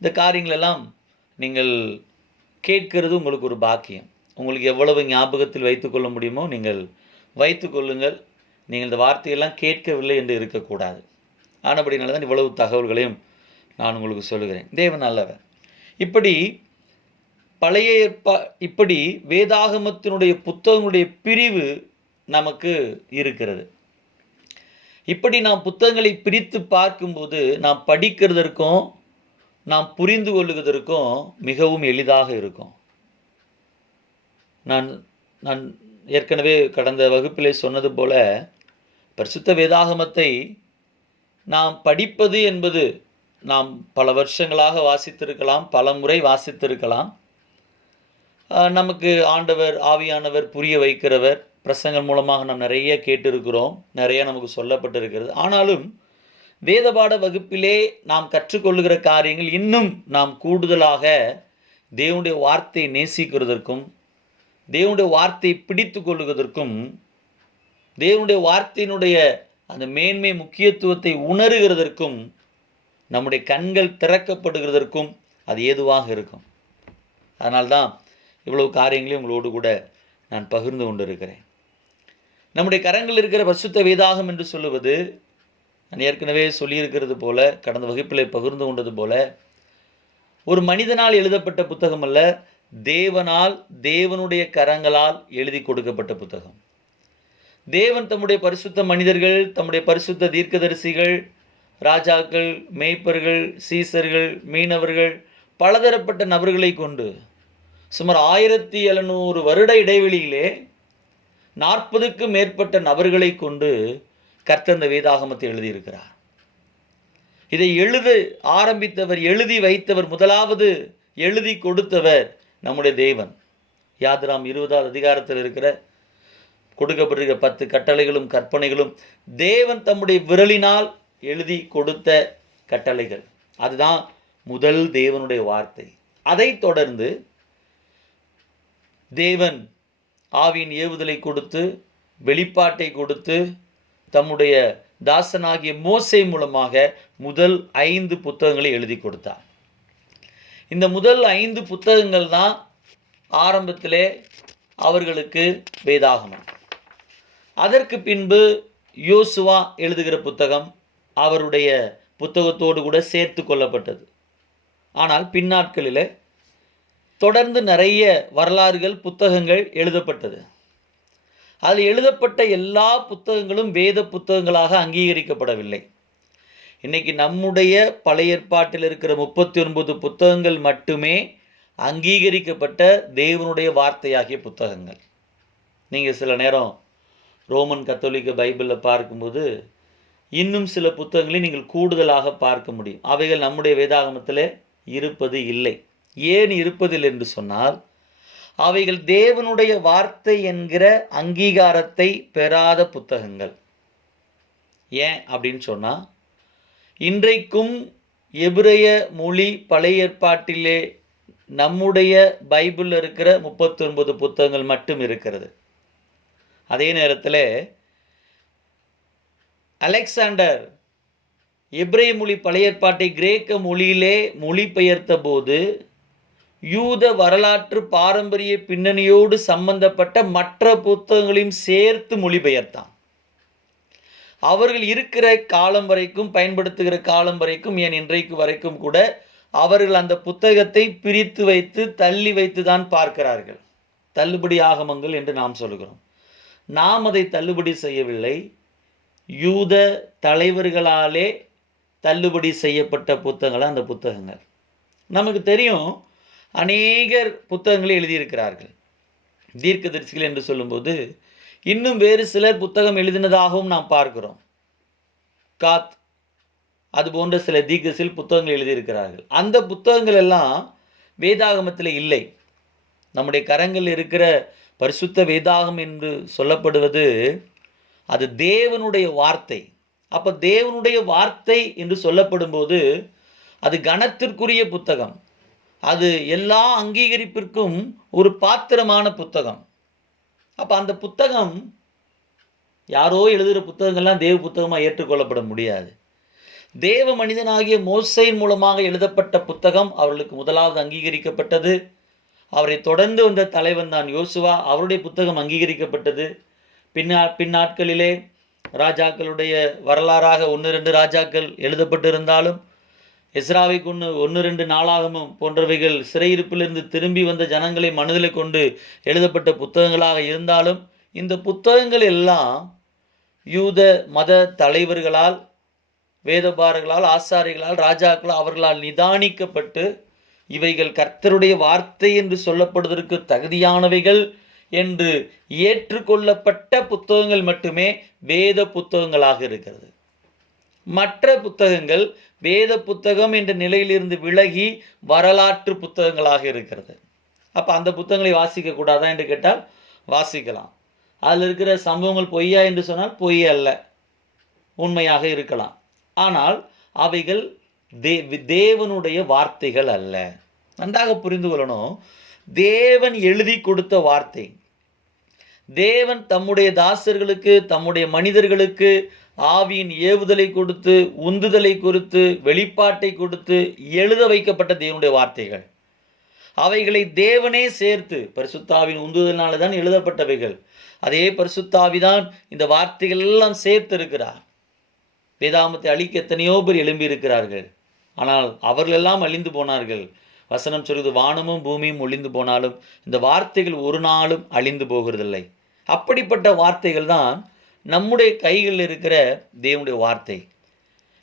இந்த காரியங்களெல்லாம் நீங்கள் கேட்கிறது உங்களுக்கு ஒரு பாக்கியம். உங்களுக்கு எவ்வளவு ஞாபகத்தில் வைத்துக்கொள்ள முடியுமோ நீங்கள் வைத்துக்கொள்ளுங்கள். நீங்கள் இந்த வார்த்தையெல்லாம் கேட்கவில்லை என்று இருக்கக்கூடாது. ஆனபடினால தான் இவ்வளவு தகவல்களையும் நான் உங்களுக்கு சொல்லுகிறேன். தேவன் நல்லவர். இப்படி வேதாகமத்தினுடைய புத்தகங்களுடைய பிரிவு நமக்கு இருக்கிறது. இப்படி நாம் புத்தகங்களை பிரித்து பார்க்கும்போது நாம் படிக்கிறதற்கும் நாம் புரிந்து கொள்ளுவதற்கும் மிகவும் எளிதாக இருக்கும். நான் ஏற்கனவே கடந்த வகுப்பிலே சொன்னது போல, பரிசுத்த வேதாகமத்தை நாம் படிப்பது என்பது நாம் பல வருஷங்களாக வாசித்திருக்கலாம், பல முறை வாசித்திருக்கலாம். நமக்கு ஆண்டவர் ஆவியானவர் புரிய வைக்கிறவர், பிரசங்கள் மூலமாக நாம் நிறைய கேட்டிருக்கிறோம், நிறைய நமக்கு சொல்லப்பட்டிருக்கிறது. ஆனாலும் வேதபாட வகுப்பிலே நாம் கற்றுக்கொள்ளுகிற காரியங்கள் இன்னும் நாம் கூடுதலாக தேவனுடைய வார்த்தையை நேசிக்கிறதற்கும், தேவனுடைய வார்த்தையை பிடித்து கொள்ளுவதற்கும், தேவனுடைய வார்த்தையினுடைய அந்த மேன்மை முக்கியத்துவத்தை உணர்கிறதற்கும், நம்முடைய கண்கள் திறக்கப்படுகிறதற்கும் அது ஏதுவாக இருக்கும். அதனால்தான் இவ்வளவு காரியங்களையும் உங்களோடு கூட நான் பகிர்ந்து கொண்டிருக்கிறேன். நம்முடைய கரங்கள் இருக்கிற பரிசுத்த வேதாகம் என்று சொல்லுவது, நான் ஏற்கனவே சொல்லியிருக்கிறது போல, கடந்த வகுப்பில் பகிர்ந்து கொண்டது போல, ஒரு மனிதனால் எழுதப்பட்ட புத்தகம் அல்ல, தேவனால், தேவனுடைய கரங்களால் எழுதி கொடுக்கப்பட்ட புத்தகம். தேவன் தம்முடைய பரிசுத்த மனிதர்கள், தம்முடைய பரிசுத்த தீர்க்கதரிசிகள், ராஜாக்கள், மேய்ப்பர்கள், சீசர்கள், மீனவர்கள், பலதரப்பட்ட நபர்களை கொண்டு சுமார் 1700 வருட இடைவெளியிலே 40க்கும் மேற்பட்ட நபர்களை கொண்டு கர்த்தர் இந்த வேதாகமத்தை எழுதியிருக்கிறார். இதை எழுத ஆரம்பித்தவர், எழுதி வைத்தவர், முதலாவது எழுதி கொடுத்தவர் நம்முடைய தேவன். யாத்ராம் 20வது அதிகாரத்தில் இருக்கிற கொடுக்கப்பட்டிருக்கிற 10 கட்டளைகளும் கற்பனைகளும் தேவன் தம்முடைய விரலினால் எழுதி கொடுத்த கட்டளைகள். அதுதான் முதல் தேவனுடைய வார்த்தை. அதை தொடர்ந்து தேவன் ஆவியின் ஏவுதலை கொடுத்து, வெளிப்பாட்டை கொடுத்து, தம்முடைய தாசனாகிய மோசே மூலமாக முதல் 5 புத்தகங்களை எழுதி கொடுத்தார். இந்த முதல் 5 புத்தகங்கள் தான் ஆரம்பத்திலே அவர்களுக்கு வேதாகமம். அதற்கு பின்பு யோசுவா எழுதுகிற புத்தகம் அவருடைய புத்தகத்தோடு கூட சேர்த்து கொள்ளப்பட்டது. ஆனால் பின்னாட்களில் தொடர்ந்து நிறைய வரலாறுகள், புத்தகங்கள் எழுதப்பட்டது. அதில் எழுதப்பட்ட எல்லா புத்தகங்களும் வேத புத்தகங்களாக அங்கீகரிக்கப்படவில்லை. இன்றைக்கி நம்முடைய பழைய ஏற்பாட்டில் இருக்கிற 39 புத்தகங்கள் மட்டுமே அங்கீகரிக்கப்பட்ட தேவனுடைய வார்த்தையாகிய புத்தகங்கள். நீங்கள் சில நேரம் ரோமன் கத்தோலிக்க பைபிளில் பார்க்கும்போது இன்னும் சில புத்தகங்களை நீங்கள் கூடுதலாக பார்க்க முடியும். அவைகள் நம்முடைய வேதாகமத்தில் இருப்பது இல்லை. ஏன் இருப்பதில்லை என்று சொன்னால், அவைகள் தேவனுடைய வார்த்தை என்கிற அங்கீகாரத்தை பெறாத புத்தகங்கள். ஏன் அப்படின்னு சொன்னால், இன்றைக்கும் எபிரேய மொழி பழைய ஏற்பாட்டிலே நம்முடைய பைபிளில் இருக்கிற 39 புத்தகங்கள் மட்டும் இருக்கிறது. அதே நேரத்தில் அலெக்சாண்டர் எபிரேய மொழி பழைய ஏற்பாட்டை கிரேக்க மொழியிலே மொழிபெயர்த்த போது யூத வரலாற்று பாரம்பரிய பின்னணியோடு சம்பந்தப்பட்ட மற்ற புத்தகங்களையும் சேர்த்து மொழிபெயர்த்தான். அவர்கள் இருக்கிற காலம் வரைக்கும், பயன்படுத்துகிற காலம் வரைக்கும், ஏன் இன்றைக்கு வரைக்கும் கூட அவர்கள் அந்த புத்தகத்தை பிரித்து வைத்து தள்ளி வைத்து தான் பார்க்கிறார்கள். தள்ளுபடி ஆகமங்கள் என்று நாம் சொல்கிறோம். நாம் அதை தள்ளுபடி செய்யவில்லை. யூத தலைவர்களாலே தள்ளுபடி செய்யப்பட்ட புத்தகங்கள் அந்த புத்தகங்கள். நமக்கு தெரியும், அநேகர் புத்தகங்களை எழுதியிருக்கிறார்கள். தீர்க்கதரிசிகள் என்று சொல்லும்போது இன்னும் வேறு சிலர் புத்தகம் எழுதினதாகவும் நாம் பார்க்கிறோம். காத் அது போன்ற சில தீர்க்கதரிசிகள் புத்தகங்கள் எழுதியிருக்கிறார்கள். அந்த புத்தகங்கள் எல்லாம் வேதாகமத்தில் இல்லை. நம்முடைய கரங்களில் இருக்கிற பரிசுத்த வேதாகம் என்று சொல்லப்படுவது அது தேவனுடைய வார்த்தை. அப்போ தேவனுடைய வார்த்தை என்று சொல்லப்படும்போது அது கனத்திற்குரிய புத்தகம். அது எல்லா அங்கீகரிப்பிற்கும் ஒரு பாத்திரமான புத்தகம். அப்போ அந்த புத்தகம் யாரோ எழுதுகிற புத்தகங்கள்லாம் தேவ புத்தகமாக ஏற்றுக்கொள்ளப்பட முடியாது. தேவ மனிதனாகிய மோசேயின் மூலமாக எழுதப்பட்ட புத்தகம் அவர்களுக்கு முதலாவது அங்கீகரிக்கப்பட்டது. அவரை தொடர்ந்து வந்த தலைவன் தான் யோசுவா, அவருடைய புத்தகம் அங்கீகரிக்கப்பட்டது. பின்னாட்களிலே ராஜாக்களுடைய வரலாறாக 1-2 ராஜாக்கள் எழுதப்பட்டிருந்தாலும், எஸ்ராவை கொண்டு 1-2 நாளாகமும் போன்றவைகள் சிறையிருப்பிலிருந்து திரும்பி வந்த ஜனங்களை மனதில் கொண்டு எழுதப்பட்ட புத்தகங்களாக இருந்தாலும், இந்த புத்தகங்கள் எல்லாம் யூத மத தலைவர்களால், வேதபாரர்களால், ஆசாரிகளால், ராஜாக்களால் அவர்களால் நிதானிக்கப்பட்டு இவைகள் கர்த்தருடைய வார்த்தை என்று சொல்லப்படுவதற்கு தகுதியானவைகள் என்று ஏற்றுக்கொள்ளப்பட்ட புத்தகங்கள் மட்டுமே வேத புத்தகங்களாக இருக்கிறது. மற்ற புத்தகங்கள் வேத புத்தகம் என்ற நிலையிலிருந்து விலகி வரலாற்று புத்தகங்களாக இருக்கிறது. அப்போ அந்த புத்தகங்களை வாசிக்க கூடாதா என்று கேட்டால் வாசிக்கலாம். அதில் இருக்கிற சம்பவங்கள் பொய்யா என்று சொன்னால் பொய் அல்ல, உண்மையாக இருக்கலாம். ஆனால் அவைகள் தேவனுடைய வார்த்தைகள் அல்ல. நன்றாக புரிந்து கொள்ளணும். தேவன் எழுதி கொடுத்த வார்த்தை, தேவன் தம்முடைய தாசர்களுக்கு, தம்முடைய மனிதர்களுக்கு ஆவியின் ஏவுதலை கொடுத்து, உந்துதலை கொடுத்து, வெளிப்பாட்டை கொடுத்து எழுத வைக்கப்பட்ட தேவனுடைய வார்த்தைகள். அவைகளை தேவனே சேர்த்து பரிசுத்தாவின் உந்துதலினால தான் எழுதப்பட்டவைகள். அதே பரிசுத்தாவிதான் இந்த வார்த்தைகள் எல்லாம் சேர்த்து இருக்கிறார். வேதாகமத்தை அழிக்க எத்தனையோ பேர் எழும்பி இருக்கிறார்கள். ஆனால் அவர்களெல்லாம் அழிந்து போனார்கள். வசனம் சொல்வது வானமும் பூமியும் ஒளிந்து போனாலும் இந்த வார்த்தைகள் ஒரு நாளும் அழிந்து போகிறதில்லை. அப்படிப்பட்ட வார்த்தைகள் தான் நம்முடைய கைகளில் இருக்கிற தேவனுடைய வார்த்தை.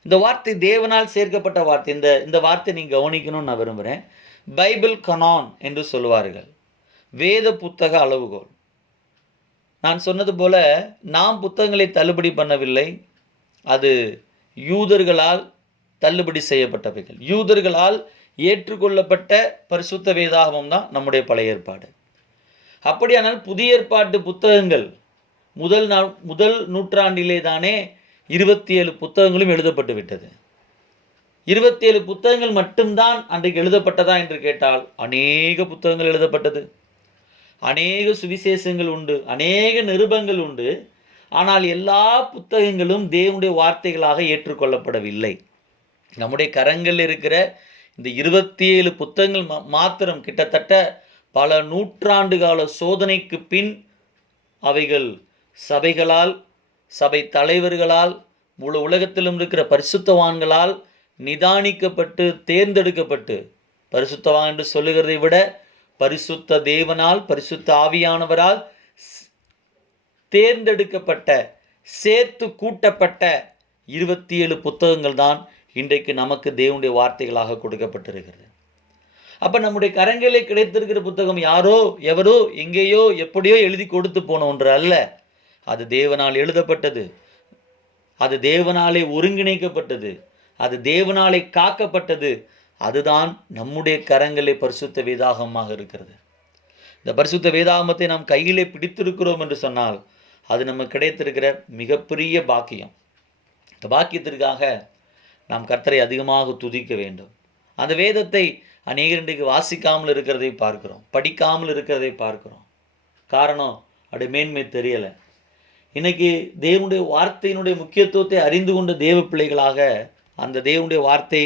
இந்த வார்த்தை தேவனால் சேர்க்கப்பட்ட வார்த்தை. இந்த வார்த்தை நீங்கள் கவனிக்கணும்னு நான் விரும்புகிறேன். பைபிள் கனான் என்று சொல்லுவார்கள், வேத புத்தக அளவுகோல். நான் சொன்னது போல நாம் புத்தகங்களை தள்ளுபடி பண்ணவில்லை. அது யூதர்களால் தள்ளுபடி செய்யப்பட்டவைகள். யூதர்களால் ஏற்றுக்கொள்ளப்பட்ட பரிசுத்த வேதாகமம் தான் நம்முடைய பழைய ஏற்பாடு. அப்படியானால் புதிய ஏற்பாட்டு புத்தகங்கள் முதல் நூற்றாண்டிலே தானே 27 புத்தகங்களும் எழுதப்பட்டு விட்டது. 27 புத்தகங்கள் மட்டும்தான் அன்றைக்கு எழுதப்பட்டதா என்று கேட்டால் அநேக புத்தகங்கள் எழுதப்பட்டது. அநேக சுவிசேஷங்கள் உண்டு, அநேக நிருபங்கள் உண்டு. ஆனால் எல்லா புத்தகங்களும் தேவனுடைய வார்த்தைகளாக ஏற்றுக்கொள்ளப்படவில்லை. நம்முடைய கரங்களில் இருக்கிற இந்த 27 புத்தகங்கள் மாத்திரம் கிட்டத்தட்ட பல நூற்றாண்டு கால சோதனைக்கு பின் அவைகள் சபைகளால், சபை தலைவர்களால், முழு உலகத்திலும் இருக்கிற பரிசுத்தவான்களால் நிதானிக்கப்பட்டு தேர்ந்தெடுக்கப்பட்டு, பரிசுத்தவான் என்று சொல்லுகிறதை விட பரிசுத்த தேவனால், பரிசுத்த ஆவியானவரால் தேர்ந்தெடுக்கப்பட்ட, சேர்த்து கூட்டப்பட்ட 27 புத்தகங்கள் தான் இன்றைக்கு நமக்கு தேவனுடைய வார்த்தைகளாக கொடுக்கப்பட்டிருக்கிறது. அப்போ நம்முடைய கரங்களிலே கிடைத்திருக்கிற புத்தகம் யாரோ எவரோ எங்கேயோ எப்படியோ எழுதி கொடுத்து போன ஒன்று அல்ல. அது தேவனால் எழுதப்பட்டது, அது தேவனாலே ஒருங்கிணைக்கப்பட்டது, அது தேவனாலே காக்கப்பட்டது. அதுதான் நம்முடைய கரங்களே பரிசுத்த வேதாகமமாக இருக்கிறது. இந்த பரிசுத்த வேதாகமத்தை நாம் கையிலே பிடித்திருக்கிறோம் என்று சொன்னால் அது நமக்கு கிடைத்திருக்கிற மிகப்பெரிய பாக்கியம். இந்த பாக்கியத்திற்காக நாம் கர்த்தரை அதிகமாக துதிக்க வேண்டும். அந்த வேதத்தை அநேகர் இன்றைக்கு வாசிக்காமல் இருக்கிறதை பார்க்கிறோம், படிக்காமல் இருக்கிறதை பார்க்கிறோம். காரணம், அப்படி மேன்மை தெரியலை. இன்னைக்கு தேவனுடைய வார்த்தையினுடைய முக்கியத்துவத்தை அறிந்து கொண்ட தேவ பிள்ளைகளாக அந்த தேவனுடைய வார்த்தை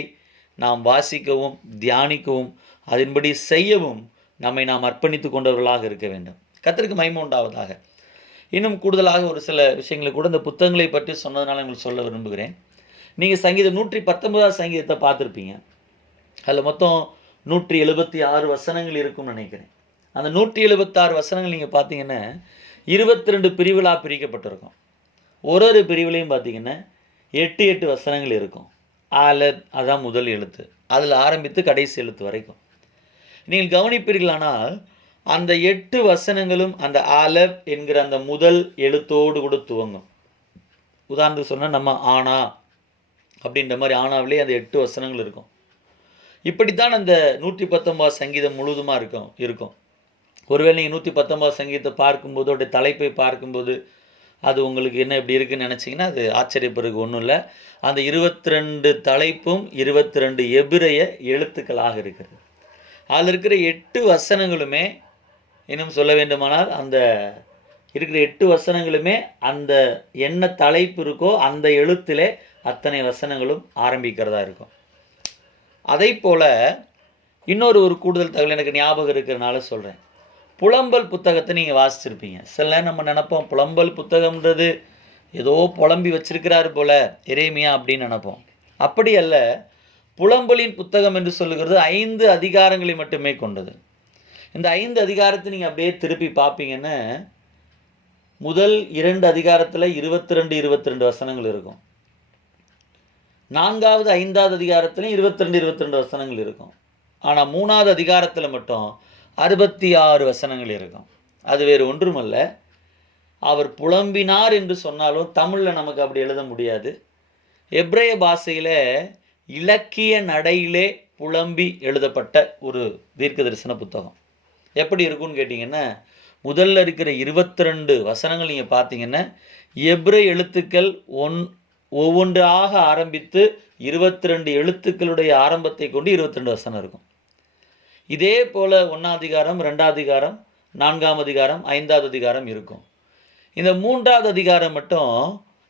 நாம் வாசிக்கவும், தியானிக்கவும், அதன்படி செய்யவும் நம்மை நாம் அர்ப்பணித்து கொண்டவர்களாக இருக்க வேண்டும். கர்த்தருக்கு மகிமை உண்டாவதாக. இன்னும் கூடுதலாக ஒரு சில விஷயங்களை கூட இந்த புத்தகங்களை பற்றி சொன்னதுனால உங்களுக்கு சொல்ல விரும்புகிறேன். நீங்கள் சங்கீதம் 119 சங்கீதத்தை பார்த்துருப்பீங்க. அதில் மொத்தம் 176 வசனங்கள் இருக்கும்னு நினைக்கிறேன். அந்த 176 வசனங்கள் நீங்கள் பார்த்தீங்கன்னா 22 பிரிவுகளாக பிரிக்கப்பட்டிருக்கும். ஒரு பிரிவுலையும் பார்த்தீங்கன்னா 8 வசனங்கள் இருக்கும். அதான் முதல் எழுத்து, அதில் ஆரம்பித்து கடைசி எழுத்து வரைக்கும் நீங்கள் கவனிப்பீர்களானால் அந்த 8 வசனங்களும் அந்த ஆலப் என்கிற அந்த முதல் எழுத்தோடு கூட துவங்கும். உதாரணத்துக்கு சொன்னால் நம்ம ஆனா அப்படின்ற மாதிரி ஆனாவிலே அந்த 8 வசனங்கள் இருக்கும். இப்படித்தான் அந்த 119 சங்கீதம் முழுவதுமாக இருக்கும். ஒருவேளை நீங்கள் 119 சங்கீதத்தை பார்க்கும்போது அவருடைய தலைப்பை பார்க்கும்போது அது உங்களுக்கு என்ன இப்படி இருக்குன்னு நினச்சிங்கன்னா அது ஆச்சரியப்படுறதுக்கு ஒன்றும் இல்லை. அந்த 22 தலைப்பும் 22 எபிரெய எழுத்துக்களாக இருக்கிறது. அதில் இருக்கிற 8 வசனங்களுமே, இன்னும் சொல்ல வேண்டுமானால் அந்த இருக்கிற 8 வசனங்களுமே அந்த என்ன தலைப்பு இருக்கோ அந்த எழுத்திலே அத்தனை வசனங்களும் ஆரம்பிக்கிறதா இருக்கும். அதை போல் இன்னொரு கூடுதல் தகவல் எனக்கு ஞாபகம் இருக்கிறனால சொல்கிறேன். புலம்பல் புத்தகத்தை நீங்கள் வாசிச்சிருப்பீங்க. சில நேரம் நம்ம நினைப்போம் புலம்பல் புத்தகம்ன்றது ஏதோ புலம்பி வச்சிருக்கிறாரு போல எரேமியா அப்படின்னு நினைப்போம். அப்படி அல்ல. புலம்பலின் புத்தகம் என்று சொல்லுகிறது 5 அதிகாரங்களை மட்டுமே கொண்டது. இந்த 5 அதிகாரத்தை நீங்கள் அப்படியே திருப்பி பார்ப்பீங்கன்னா முதல் 2 அதிகாரத்தில் 22 வசனங்கள் இருக்கும். 4வது 5வது அதிகாரத்துலையும் 22 வசனங்கள் இருக்கும். ஆனால் 3வது அதிகாரத்தில் மட்டும் 66 வசனங்கள் இருக்கும். அது வேறு ஒன்றுமல்ல, அவர் புலம்பினார் என்று சொன்னாலும் தமிழில் நமக்கு அப்படி எழுத முடியாது. எபிரேய பாஷையில் இலக்கிய நடையிலே புலம்பி எழுதப்பட்ட ஒரு தீர்க்க தரிசன புத்தகம். எப்படி இருக்குன்னு கேட்டிங்கன்னா, முதல்ல இருக்கிற 22 வசனங்கள் நீங்கள் பார்த்தீங்கன்னா எபிரேய எழுத்துக்கள் ஒவ்வொன்றாக ஆரம்பித்து 22 எழுத்துக்களுடைய ஆரம்பத்தை கொண்டு 22 வசனம் இருக்கும். இதே போல் 1ஆம் அதிகாரம், 2ஆம் அதிகாரம், 4ஆம் அதிகாரம், 5வது அதிகாரம் இருக்கும். இந்த 3வது அதிகாரம் மட்டும்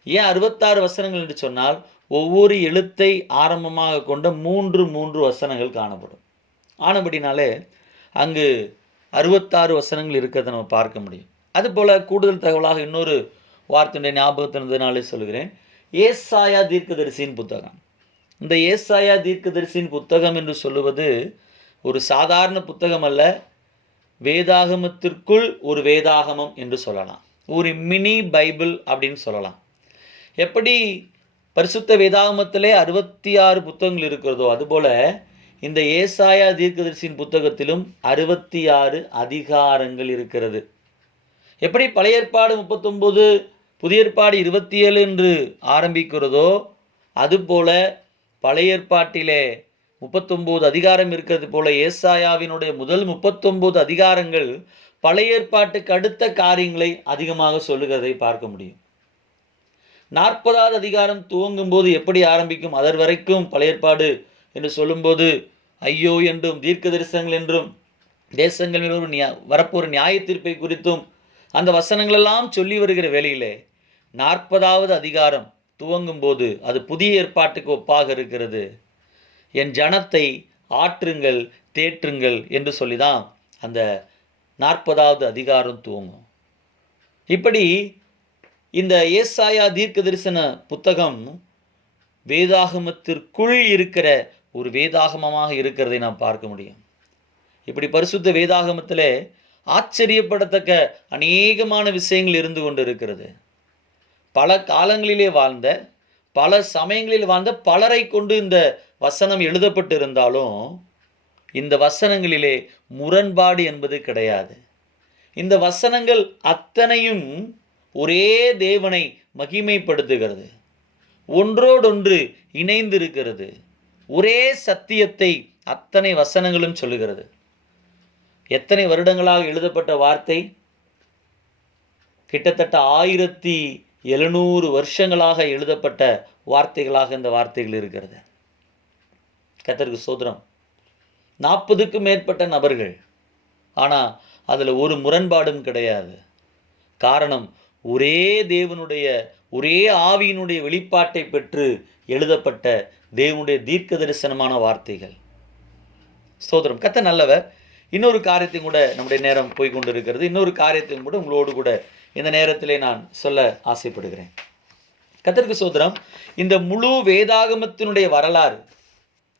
ஏன் 66 வசனங்கள் என்று சொன்னால் ஒவ்வொரு எழுத்தை ஆரம்பமாக கொண்ட 3 வசனங்கள் காணப்படும். ஆனபடினாலே அங்கு 66 வசனங்கள் இருக்கிறத நம்ம பார்க்க முடியும். அதுபோல் கூடுதல் தகவலாக இன்னொரு வார்த்தையுடைய ஞாபகத்தினாலே சொல்கிறேன். ஏசாயா தீர்க்கதரிசியின் புத்தகம். இந்த ஏசாயா தீர்க்கதரிசியின் புத்தகம் என்று சொல்லுவது ஒரு சாதாரண புத்தகம் அல்ல, வேதாகமத்திற்குள் ஒரு வேதாகமம் என்று சொல்லலாம். ஒரு மினி பைபிள் அப்படின்னு சொல்லலாம். எப்படி பரிசுத்த வேதாகமத்திலே 66 புத்தகங்கள் இருக்கிறதோ அதுபோல் இந்த ஏசாயா தீர்க்கதரிசியின் புத்தகத்திலும் 66 அதிகாரங்கள் இருக்கிறது. எப்படி பழைய ஏற்பாடு 39, புதிய ஏற்பாடு 27 என்று ஆரம்பிக்கிறதோ அதுபோல பழைய ஏற்பாட்டிலே 39 அதிகாரம் இருக்கிறது போல ஏசாயாவினுடைய முதல் 39 அதிகாரங்கள் பழைய ஏற்பாட்டுக்கு அடுத்த காரியங்களை அதிகமாக சொல்லுகிறதை பார்க்க முடியும். 40வது அதிகாரம் துவங்கும் போது எப்படி ஆரம்பிக்கும், அதர் வரைக்கும் பழைய ஏற்பாடு என்று சொல்லும்போது ஐயோ என்றும் தீர்க்க தரிசனங்கள் என்றும் தேசங்கள் வரப்போகிற நியாய தீர்ப்பை குறித்தும் அந்த வசனங்களெல்லாம் சொல்லி வருகிற வேளையிலே 40வது அதிகாரம் துவங்கும் போது அது புதிய ஏற்பாட்டுக்கு ஒப்பாக இருக்கிறது. என் ஜனத்தை ஆற்றுங்கள் தேற்றுங்கள் என்று சொல்லி தான் அந்த 40வது அதிகாரம் துவங்கும். இப்படி இந்த ஏசாயா தீர்க்க தரிசன புத்தகம் வேதாகமத்திற்குள் இருக்கிற ஒரு வேதாகமமாக இருக்கிறதை நாம் பார்க்க முடியும். இப்படி பரிசுத்த வேதாகமத்தில் ஆச்சரியப்படத்தக்க அநேகமான விஷயங்கள் இருந்து கொண்டு இருக்கிறது. பல காலங்களிலே வாழ்ந்த, பல சமயங்களில் வாழ்ந்த பலரை கொண்டு இந்த வசனம் எழுதப்பட்டிருந்தாலும் இந்த வசனங்களிலே முரண்பாடு என்பது கிடையாது. இந்த வசனங்கள் அத்தனையும் ஒரே தேவனை மகிமைப்படுத்துகிறது, ஒன்றோடொன்று இணைந்திருக்கிறது, ஒரே சத்தியத்தை அத்தனை வசனங்களும் சொல்லுகிறது. எத்தனை வருடங்களாக எழுதப்பட்ட வார்த்தை? கிட்டத்தட்ட 1700 வருஷங்களாக எழுதப்பட்ட வார்த்தைகளாக இந்த வார்த்தைகள் இருக்கிறது. கர்த்தருக்கு ஸ்தோத்திரம். 40க்கும் மேற்பட்ட நபர்கள், ஆனால் அதில் ஒரு முரண்பாடும் கிடையாது. காரணம், ஒரே தேவனுடைய ஒரே ஆவியினுடைய வெளிப்பாட்டை பெற்று எழுதப்பட்ட தேவனுடைய தீர்க்க தரிசனமான வார்த்தைகள். ஸ்தோத்திரம். கர்த்தர் நல்லவர். இன்னொரு காரியத்தையும் கூட நம்முடைய நேரம் போய்கொண்டு இருக்கிறது. இன்னொரு காரியத்தையும் கூட உங்களோடு கூட இந்த நேரத்திலே நான் சொல்ல ஆசைப்படுகிறேன். கர்த்தருக்கு ஸ்தோத்திரம். இந்த முழு வேதாகமத்தினுடைய வரலாறு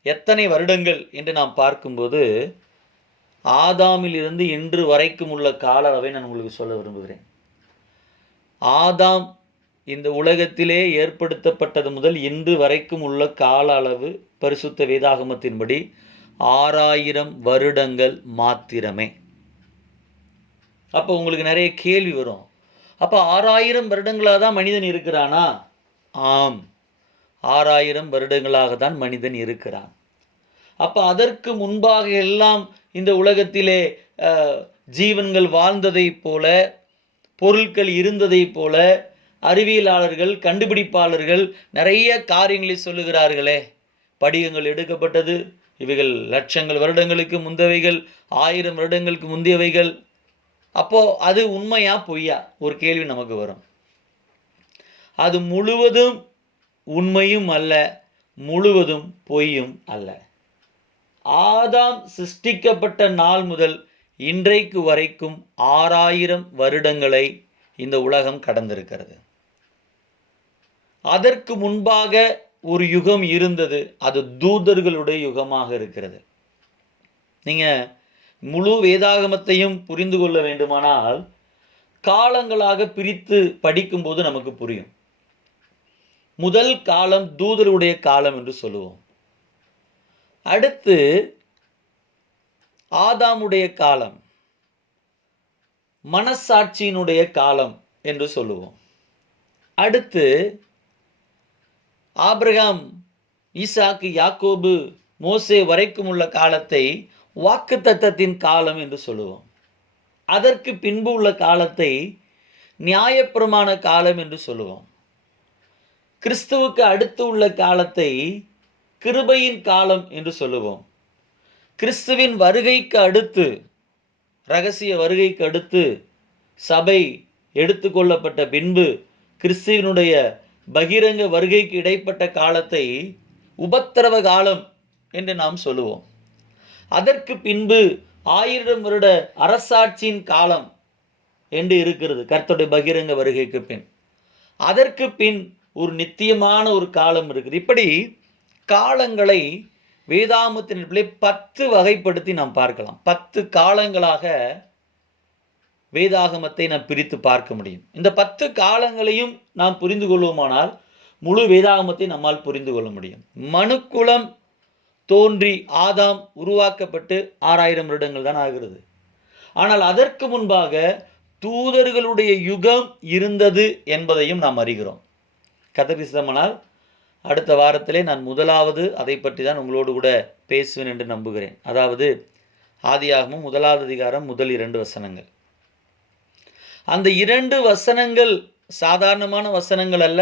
எத்தனை வருடங்கள் என்று நாம் பார்க்கும்போது ஆதாமிலிருந்து இன்று வரைக்கும் உள்ள கால அளவை நான் உங்களுக்கு சொல்ல விரும்புகிறேன். ஆதாம் இந்த உலகத்திலே ஏற்படுத்தப்பட்டது முதல் இன்று வரைக்கும் உள்ள கால அளவு பரிசுத்த வேதாகமத்தின்படி 6000 வருடங்கள் மாத்திரமே. அப்போ உங்களுக்கு நிறைய கேள்வி வரும். அப்போ 6000 வருடங்களாக தான் மனிதன் இருக்கிறானா? ஆம், 6000 வருடங்களாக தான் மனிதன் இருக்கிறான். அப்போ அதற்கு முன்பாக எல்லாம் இந்த உலகத்திலே ஜீவன்கள் வாழ்ந்ததைப் போல, பொருட்கள் இருந்ததைப் போல, அறிவியலாளர்கள், கண்டுபிடிப்பாளர்கள் நிறைய காரியங்களை சொல்லுகிறார்களே. படிகங்கள் எடுக்கப்பட்டது, இவைகள் லட்சங்கள் வருடங்களுக்கு முந்தவைகள், 1000 வருடங்களுக்கு முந்தியவைகள். அப்போ அது உண்மையா பொய்யா ஒரு கேள்வி நமக்கு வரும். அது முழுவதும் உண்மையும் அல்ல, முழுவதும் பொய்யும் அல்ல. ஆதாம் சிருஷ்டிக்கப்பட்ட நாள் முதல் இன்றைக்கு வரைக்கும் 6000 வருடங்களை இந்த உலகம் கடந்திருக்கிறது. அதற்கு முன்பாக ஒரு யுகம் இருந்தது, அது தூதர்களுடைய யுகமாக இருக்கிறது. நீங்க முழு வேதாகமத்தையும் புரிந்து கொள்ள வேண்டுமானால் காலங்களாக பிரித்து படிக்கும்போது நமக்கு புரியும். முதல் காலம் தூதருடைய காலம் என்று சொல்லுவோம். அடுத்து ஆதாமுடைய காலம், மனசாட்சியினுடைய காலம் என்று சொல்லுவோம். அடுத்து ஆபிரகாம், ஈசாக்கு, யாக்கோபு, மோசே வரைக்கும் உள்ள காலத்தை வாக்குத்தத்தத்தின் காலம் என்று சொல்லுவோம். அதற்கு பின்பு உள்ள காலத்தை நியாயப்பிரமாண காலம் என்று சொல்லுவோம். கிறிஸ்துவுக்கு அடுத்து உள்ள காலத்தை கிருபையின் காலம் என்று சொல்லுவோம். கிறிஸ்துவின் வருகைக்கு அடுத்து, இரகசிய வருகைக்கு அடுத்து சபை எடுத்துக்கொள்ளப்பட்ட பின்பு கிறிஸ்துவினுடைய பகிரங்க வருகைக்கு இடைப்பட்ட காலத்தை உபத்திரவ காலம் என்று நாம் சொல்லுவோம். அதற்கு பின்பு 1000 வருட அரசாட்சியின் காலம் என்று இருக்கிறது கர்த்தருடைய பகிரங்க வருகைக்கு பின். அதற்கு பின் ஒரு நித்தியமான ஒரு காலம் இருக்குது. இப்படி காலங்களை வேதாகமத்திலே 10 வகைப்படுத்தி நாம் பார்க்கலாம். 10 காலங்களாக வேதாகமத்தை நாம் பிரித்து பார்க்க முடியும். இந்த 10 காலங்களையும் நாம் புரிந்து கொள்வோமானால் முழு வேதாகமத்தை நம்மால் புரிந்து கொள்ள முடியும். மனுக்குலம் தோன்றி ஆதாம் உருவாக்கப்பட்டு 6000 வருடங்கள் தான் ஆகிறது. ஆனால் அதற்கு முன்பாக தூதர்களுடைய யுகம் இருந்தது என்பதையும் நாம் அறிகிறோம். கதபிசமானால் அடுத்த வாரத்திலே நான் முதலாவது அதை பற்றி தான் உங்களோடு கூட பேசுவேன் என்று நம்புகிறேன். அதாவது ஆதியாகமம் 1வது அதிகாரம் முதல் 2 வசனங்கள். அந்த 2 வசனங்கள் சாதாரணமான வசனங்கள் அல்ல,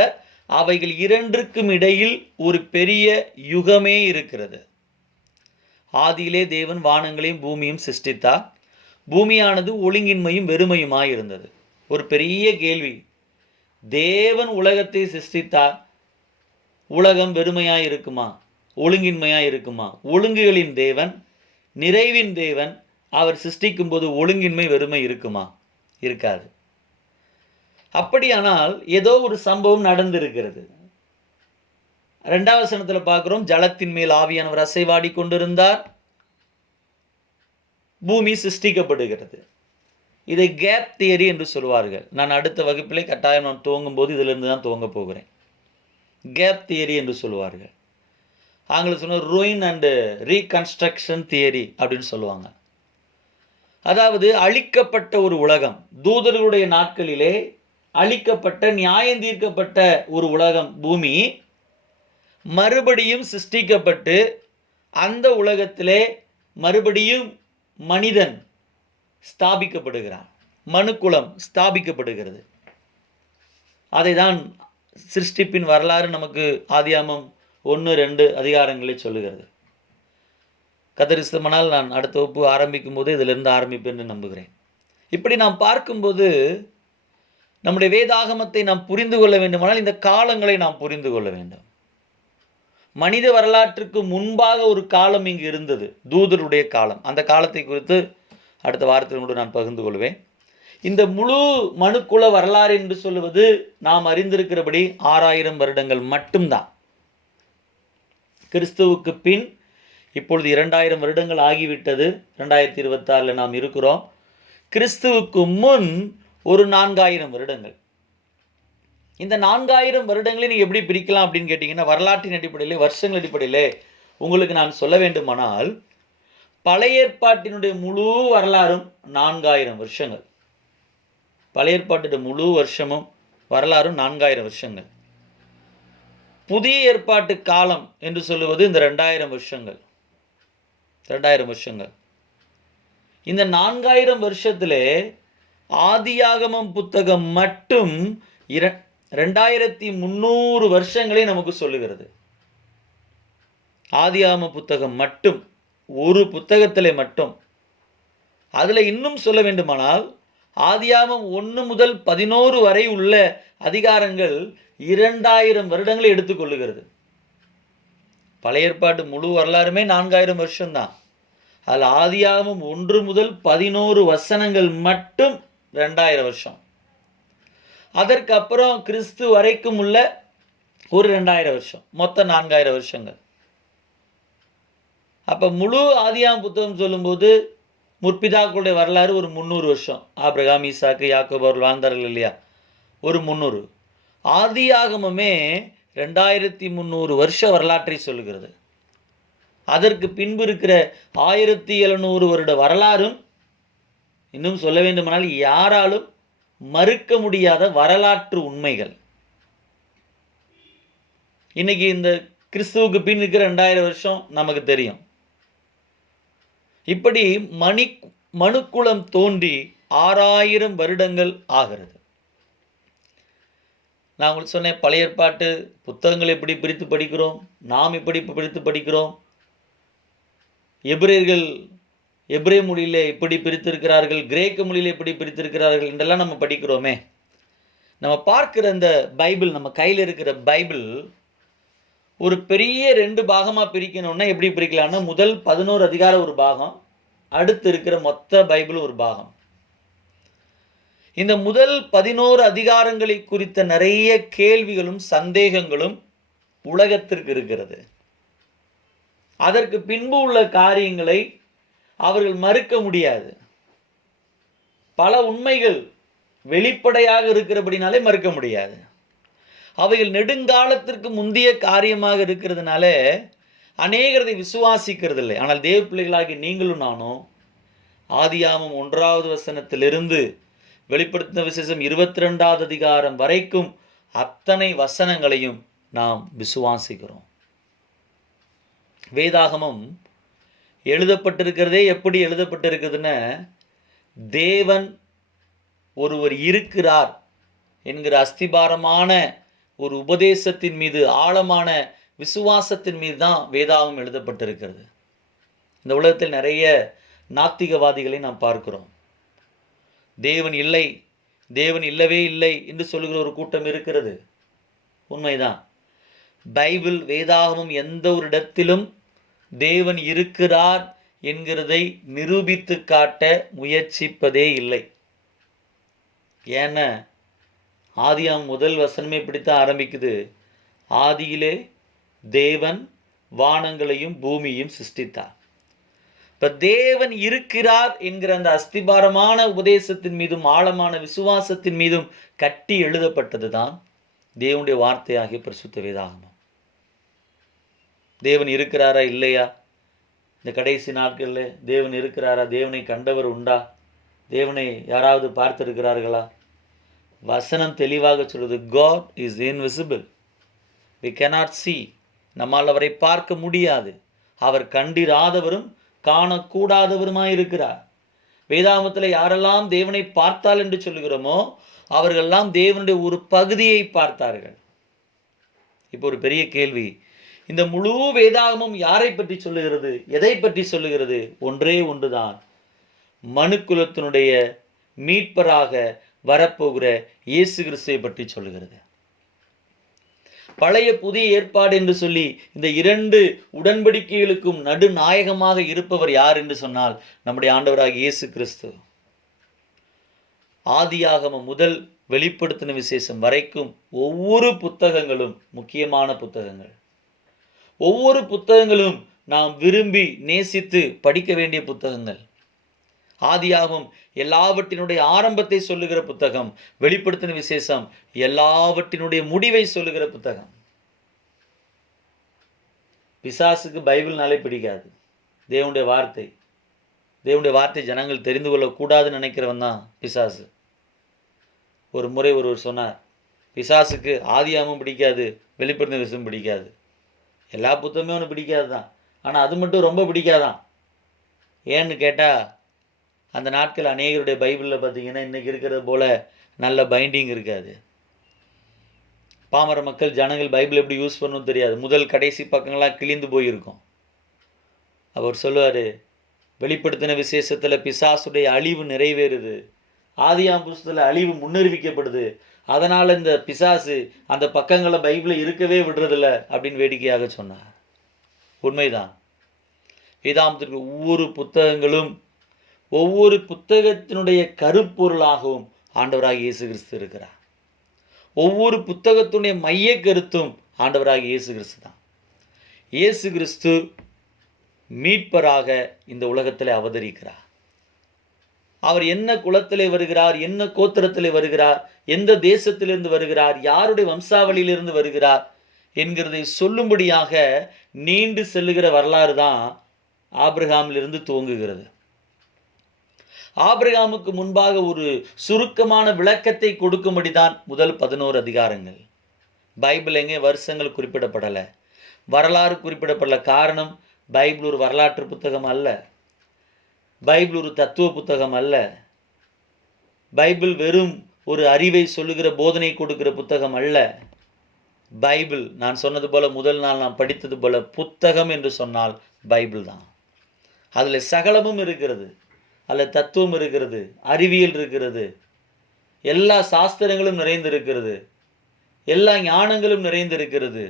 அவைகள் இரண்டிற்கும் இடையில் ஒரு பெரிய யுகமே இருக்கிறது. ஆதியிலே தேவன் வானங்களையும் பூமியும் சிருஷ்டித்தார். பூமியானது ஒழுங்கின்மையும் வெறுமையுமாய் இருந்தது. ஒரு பெரிய கேள்வி, தேவன் உலகத்தை சிருஷ்டித்தார், உலகம் வெறுமையாய் இருக்குமா, ஒழுங்கின்மையாய் இருக்குமா? ஒழுங்குகளின் தேவன், நிறைவின் தேவன், அவர் சிருஷ்டிக்கும் போது ஒழுங்கின்மை வெறுமை இருக்குமா? இருக்காது. அப்படியானால் ஏதோ ஒரு சம்பவம் நடந்திருக்கிறது. 2வது வசனத்தில் பார்க்கிறோம், ஜலத்தின் மேல் ஆவியானவர் அசைவாடி கொண்டிருந்தார், பூமி சிருஷ்டிக்கப்படுகிறது. இதை கேப் தியரி என்று சொல்வார்கள். நான் அடுத்த வகுப்பிலே கட்டாயம் நான் துவங்கும் போது இதிலிருந்து தான் துவங்க போகிறேன். கேப் தியரி என்று சொல்லுவார்கள். ஆங்கிலம் சொன்ன ரூயின் அண்ட் ரீகன்ஸ்ட்ரக்ஷன் தியரி அப்படின்னு சொல்லுவாங்க. அதாவது அழிக்கப்பட்ட ஒரு உலகம், தூதர்களுடைய நாட்களிலே அழிக்கப்பட்ட நியாயம் தீர்க்கப்பட்ட ஒரு உலகம் பூமி மறுபடியும் சிருஷ்டிக்கப்பட்டு அந்த உலகத்திலே மறுபடியும் மனிதன் ஸ்தாபிக்கப்படுகிறான், மனுக்குலம் ஸ்தாபிக்கப்படுகிறது. அதை தான் சிருஷ்டிப்பின் வரலாறு நமக்கு ஆதியாகமம் 1-2 அதிகாரங்களை சொல்லுகிறது. கத்தரிசமானால் நான் அடுத்த வகுப்பு ஆரம்பிக்கும் போது இதிலிருந்து ஆரம்பிப்பேன் என்று நம்புகிறேன். இப்படி நாம் பார்க்கும்போது நம்முடைய வேதாகமத்தை நாம் புரிந்து கொள்ள வேண்டுமானால் இந்த காலங்களை நாம் புரிந்து கொள்ள வேண்டும். மனித வரலாற்றுக்கு முன்பாக ஒரு காலம் இங்கு இருந்தது, தூதருடைய காலம். அந்த காலத்தை குறித்து அடுத்த வாரத்தில் கூட நான் பகிர்ந்து கொள்வேன். இந்த முழு மனுக்குல வரலாறு என்று சொல்லுவது நாம் அறிந்திருக்கிறபடி 6000 வருடங்கள் மட்டும்தான். கிறிஸ்துவுக்கு பின் இப்பொழுது 2000 வருடங்கள் ஆகிவிட்டது. 2026 நாம் இருக்கிறோம். கிறிஸ்துவுக்கு முன் ஒரு 4000 வருடங்கள். இந்த 4000 வருடங்களை நீங்கள் எப்படி பிரிக்கலாம் அப்படின்னு கேட்டிங்கன்னா, வரலாற்றின் அடிப்படையிலே, வருஷங்கள் அடிப்படையிலே உங்களுக்கு நான் சொல்ல வேண்டுமானால், பழைய ஏற்பாட்டினுடைய முழு வரலாறும் 4000 வருஷங்கள். பழைய ஏற்பாட்டுடைய முழு வருஷமும் வரலாறும் 4000 வருஷங்கள். புதிய ஏற்பாட்டு காலம் என்று சொல்லுவது இந்த 2000 வருஷங்கள். 2000 வருஷங்கள். இந்த 4000 வருஷத்திலே ஆதியாகமம் புத்தகம் மட்டும் 2300 வருஷங்களை நமக்கு சொல்லுகிறது. ஆதியாகம புத்தகம் மட்டும், ஒரு புத்தகத்திலே மட்டும். அதில் இன்னும் சொல்ல வேண்டுமானால் ஆதியாகமம் 1 முதல் 11 வரை உள்ள அதிகாரங்கள் 2000 வருடங்களை எடுத்துக்கொள்ளுகிறது. பழைய ஏற்பாட்டு முழு வரலாறுமே 4000 வருஷம்தான். அதில் ஆதியாகமம் 1 முதல் 11 வசனங்கள் மட்டும் 2000 வருஷம். அதற்கு அப்புறம் கிறிஸ்து வரைக்கும் உள்ள ஒரு 2000 வருஷம், மொத்தம் 4000 வருஷங்கள். அப்போ முழு ஆதியாகம புத்தகம் சொல்லும்போது முற்பிதாக்களுடைய வரலாறு ஒரு 300 வருஷம். ஆபிரகாம், ஈசாக்கு, யாக்கோபு அவர்கள் வாழ்ந்தார்கள் இல்லையா, ஒரு 300. ஆதியாகமமே 2300 வருஷ வரலாற்றை சொல்லுகிறது. அதற்கு பின்பு இருக்கிற 1700 வருட வரலாறும், இன்னும் சொல்ல வேண்டுமானால் யாராலும் மறுக்க முடியாத வரலாற்று உண்மைகள். இன்னைக்கு இந்த கிறிஸ்துவுக்கு பின் இருக்கிற 2000 வருஷம் நமக்கு தெரியும். இப்படி மனுக்குலம் தோன்றி 6000 வருடங்கள் ஆகிறது. நான் உங்களுக்கு சொன்னேன், பழைய ஏற்பாட்டு புத்தகங்கள் எப்படி பிரித்து படிக்கிறோம், நாம் எப்படி பிரித்து படிக்கிறோம், எபிரேயர்கள் எபிரே மொழியில் எப்படி பிரித்திருக்கிறார்கள், கிரேக்க மொழியில் எப்படி பிரித்திருக்கிறார்கள் என்றெல்லாம் நம்ம படிக்கிறோமே. நம்ம பார்க்கிற இந்த பைபிள், நம்ம கையில் இருக்கிற பைபிள் ஒரு பெரிய 2 பாகமாக பிரிக்கணும்னா எப்படி பிரிக்கலாம்னா, முதல் 11 அதிகாரம் ஒரு பாகம், அடுத்து இருக்கிற மொத்த பைபிள் ஒரு பாகம். இந்த முதல் 11 அதிகாரங்களை குறித்த நிறைய கேள்விகளும் சந்தேகங்களும் உலகத்திற்கு இருக்கிறது. அதற்கு பின்பு உள்ள காரியங்களை அவர்கள் மறுக்க முடியாது. பல உண்மைகள் வெளிப்படையாக இருக்கிறபடினாலே மறுக்க முடியாது. அவைகள் நெடுங்காலத்திற்கு முந்தைய காரியமாக இருக்கிறதுனால அநேகரை விசுவாசிக்கிறது இல்லை. ஆனால் தேவ பிள்ளைகளாகி நீங்களும் நானும் ஆதியாகமம் 1வது வசனத்திலிருந்து வெளிப்படுத்தின விசேஷம் 22வது அதிகாரம் வரைக்கும் அத்தனை வசனங்களையும் நாம் விசுவாசிக்கிறோம். வேதாகமம் எழுதப்பட்டிருக்கிறதே எப்படி எழுதப்பட்டிருக்குதுன்னு, தேவன் ஒருவர் இருக்கிறார் என்கிற அஸ்திபாரமான ஒரு உபதேசத்தின் மீது, ஆழமான விசுவாசத்தின் மீது தான் வேதாகமம் எழுதப்பட்டிருக்கிறது. இந்த உலகத்தில் நிறைய நாத்திகவாதிகளை நாம் பார்க்கிறோம். தேவன் இல்லை, தேவன் இல்லவே இல்லை என்று சொல்லுகிற ஒரு கூட்டம் இருக்கிறது. உண்மைதான். பைபிள், வேதாகமம் எந்த ஒரு இடத்திலும் தேவன் இருக்கிறார் என்கிறதை நிரூபித்து காட்ட முயற்சிப்பதே இல்லை. ஏன்னா ஆதியாகமம் முதல் வசனமே இப்படித்தான் ஆரம்பிக்குது, ஆதியிலே தேவன் வானங்களையும் பூமியையும் சிருஷ்டித்தார். இப்ப தேவன் இருக்கிறார் என்கிற அந்த அஸ்திபாரமான உபதேசத்தின் மீதும் ஆழமான விசுவாசத்தின் மீதும் கட்டி எழுதப்பட்டது தான் தேவனுடைய வார்த்தையாகிய பரிசுத்த வேதாகமம். தேவன் இருக்கிறாரா இல்லையா, இந்த கடைசி நாட்களில் தேவன் இருக்கிறாரா, தேவனை கண்டவர் உண்டா, தேவனை யாராவது பார்த்திருக்கிறார்களா? வசனம் தெளிவாக சொல்வது, God is invisible, we cannot see. நம்மால் அவரை பார்க்க முடியாது. அவர் கண்டிராதவரும் காணக்கூடாதவருமாய் இருக்கிறார். வேதாகமத்தில் யாரெல்லாம் தேவனை பார்த்தால் என்று சொல்லுகிறோமோ அவர்களெல்லாம் தேவனுடைய ஒரு பகுதியை பார்த்தார்கள். இப்போ ஒரு பெரிய கேள்வி, இந்த முழு வேதாகமும் யாரை பற்றி சொல்லுகிறது, எதை பற்றி சொல்லுகிறது? ஒன்றே ஒன்றுதான், மனுக்குலத்தினுடைய மீட்பராக வரப்போகிற இயேசு கிறிஸ்துவை பற்றி சொல்லுகிறது. பழைய புதிய ஏற்பாடு என்று சொல்லி இந்த 2 உடன்படிக்கைகளுக்கும் நடுநாயகமாக இருப்பவர் யார் என்று சொன்னால் நம்முடைய ஆண்டவராக இயேசு கிறிஸ்து. ஆதியாகமம் முதல் வெளிப்படுத்தின விசேஷம் வரைக்கும் ஒவ்வொரு புத்தகங்களும் முக்கியமான புத்தகங்கள். ஒவ்வொரு புத்தகங்களும் நாம் விரும்பி நேசித்து படிக்க வேண்டிய புத்தகங்கள். ஆதியாகமம் எல்லாவற்றினுடைய ஆரம்பத்தை சொல்லுகிற புத்தகம், வெளிப்படுத்தின விசேஷம் எல்லாவற்றினுடைய முடிவை சொல்லுகிற புத்தகம். பிசாசுக்கு பைபிள்னாலே பிடிக்காது. தேவனுடைய வார்த்தை ஜனங்கள் தெரிந்து கொள்ளக்கூடாதுன்னு நினைக்கிறவன் தான் பிசாசு. ஒரு முறை ஒருவர் சொன்னார், பிசாசுக்கு ஆதியாகமம் பிடிக்காது, வெளிப்படுத்தின விசேஷம் பிடிக்காது. எல்லா புத்தகமே ஒன்று பிடிக்காது தான். ஆனால் அது மட்டும் ரொம்ப பிடிக்காதான். ஏன்னு கேட்டால் அந்த நாட்கள் அநேகருடைய பைபிளில் பார்த்தீங்கன்னா இன்றைக்கி இருக்கிறது போல் நல்ல பைண்டிங் இருக்காது. பாமர மக்கள் ஜனங்கள் பைபிள் எப்படி யூஸ் பண்ணணும் தெரியாது. முதல் கடைசி பக்கங்களாக கிழிந்து போயிருக்கும். அவர் சொல்லுவார், வெளிப்படுத்தின விசேஷத்தில் பிசாசுடைய அழிவு நிறைவேறுது, ஆதியாம் புஸ்தகத்தில் அழிவு முன்னறிவிக்கப்படுது, அதனால் இந்த பிசாசு அந்த பக்கங்களை பைபிளில் இருக்கவே விடுறதில்ல அப்படின்னு வேடிக்கையாக சொன்னார். உண்மைதான். வேதாமத்திற்கு ஒவ்வொரு புத்தகங்களும் ஒவ்வொரு புத்தகத்தினுடைய கருப்பொருளாகவும் ஆண்டவராக இயேசு கிறிஸ்து இருக்கிறார். ஒவ்வொரு புத்தகத்தினுடைய மைய கருத்தும் ஆண்டவராக இயேசு கிறிஸ்து தான். இயேசு கிறிஸ்து மீட்பராக இந்த உலகத்தில் அவதரிக்கிறார். அவர் என்ன குலத்திலே வருகிறார், என்ன கோத்திரத்திலே வருகிறார், எந்த தேசத்திலிருந்து வருகிறார், யாருடைய வம்சாவளியிலிருந்து வருகிறார் என்கிறதை சொல்லும்படியாக நீண்டு செல்லுகிற வரலாறு தான் ஆபிரகாமிலிருந்து துவங்குகிறது. ஆபிரகாமுக்கு முன்பாக ஒரு சுருக்கமான விளக்கத்தை கொடுக்கும்படிதான் முதல் 11 அதிகாரங்கள். பைபிள் எங்கே வருஷங்கள் குறிப்பிடப்படலை, வரலாறு குறிப்பிடப்படல. காரணம், பைபிள் ஒரு வரலாற்று புத்தகம் அல்ல, பைபிள் ஒரு தத்துவ புத்தகம் அல்ல, பைபிள் வெறும் ஒரு அறிவை சொல்லுகிற போதனை கொடுக்கிற புத்தகம் அல்ல. பைபிள் நான் சொன்னது போல, முதல் நாள் நான் படித்தது போல, புத்தகம் என்று சொன்னால் பைபிள் தான். அதில் சகலமும் இருக்கிறது, அதில் தத்துவம் இருக்கிறது, அறிவியல் இருக்கிறது, எல்லா சாஸ்திரங்களும் நிறைந்திருக்கிறது, எல்லா ஞானங்களும் நிறைந்திருக்கிறது.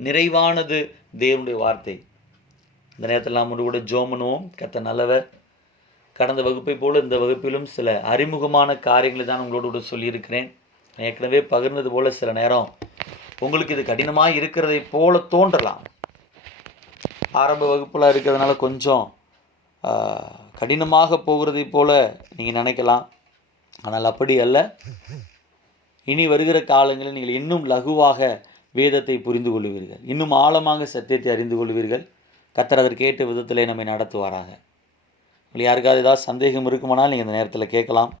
நிறைவானது தேவனுடைய வார்த்தை. இந்த நேரத்தில் நாம் கூட ஜெபம் பண்ணுவோம். கர்த்தர் நல்லவர். கடந்த வகுப்பை போல இந்த வகுப்பிலும் சில அறிமுகமான காரியங்களை தான் உங்களோடு கூட சொல்லியிருக்கிறேன். ஏற்கனவே பகிர்ந்தது போல சில நேரம் உங்களுக்கு இது கடினமாக இருக்கிறதை போல தோன்றலாம். ஆரம்ப வகுப்பில் இருக்கிறதுனால கொஞ்சம் கடினமாக போகிறதை போல நீங்கள் நினைக்கலாம். ஆனால் அப்படி அல்ல. இனி வருகிற காலங்களில் நீங்கள் இன்னும் லகுவாக வேதத்தை புரிந்து கொள்வீர்கள், இன்னும் ஆழமாக சத்தியத்தை அறிந்து கொள்வீர்கள். கர்த்தர் அதற்கேற்ற விதத்திலே நம்மை நடத்துவாராக. யாருக்காவது ஏதாவது சந்தேகம் இருக்குமானால் நீங்கள் இந்த நேரத்தில் கேட்கலாம்.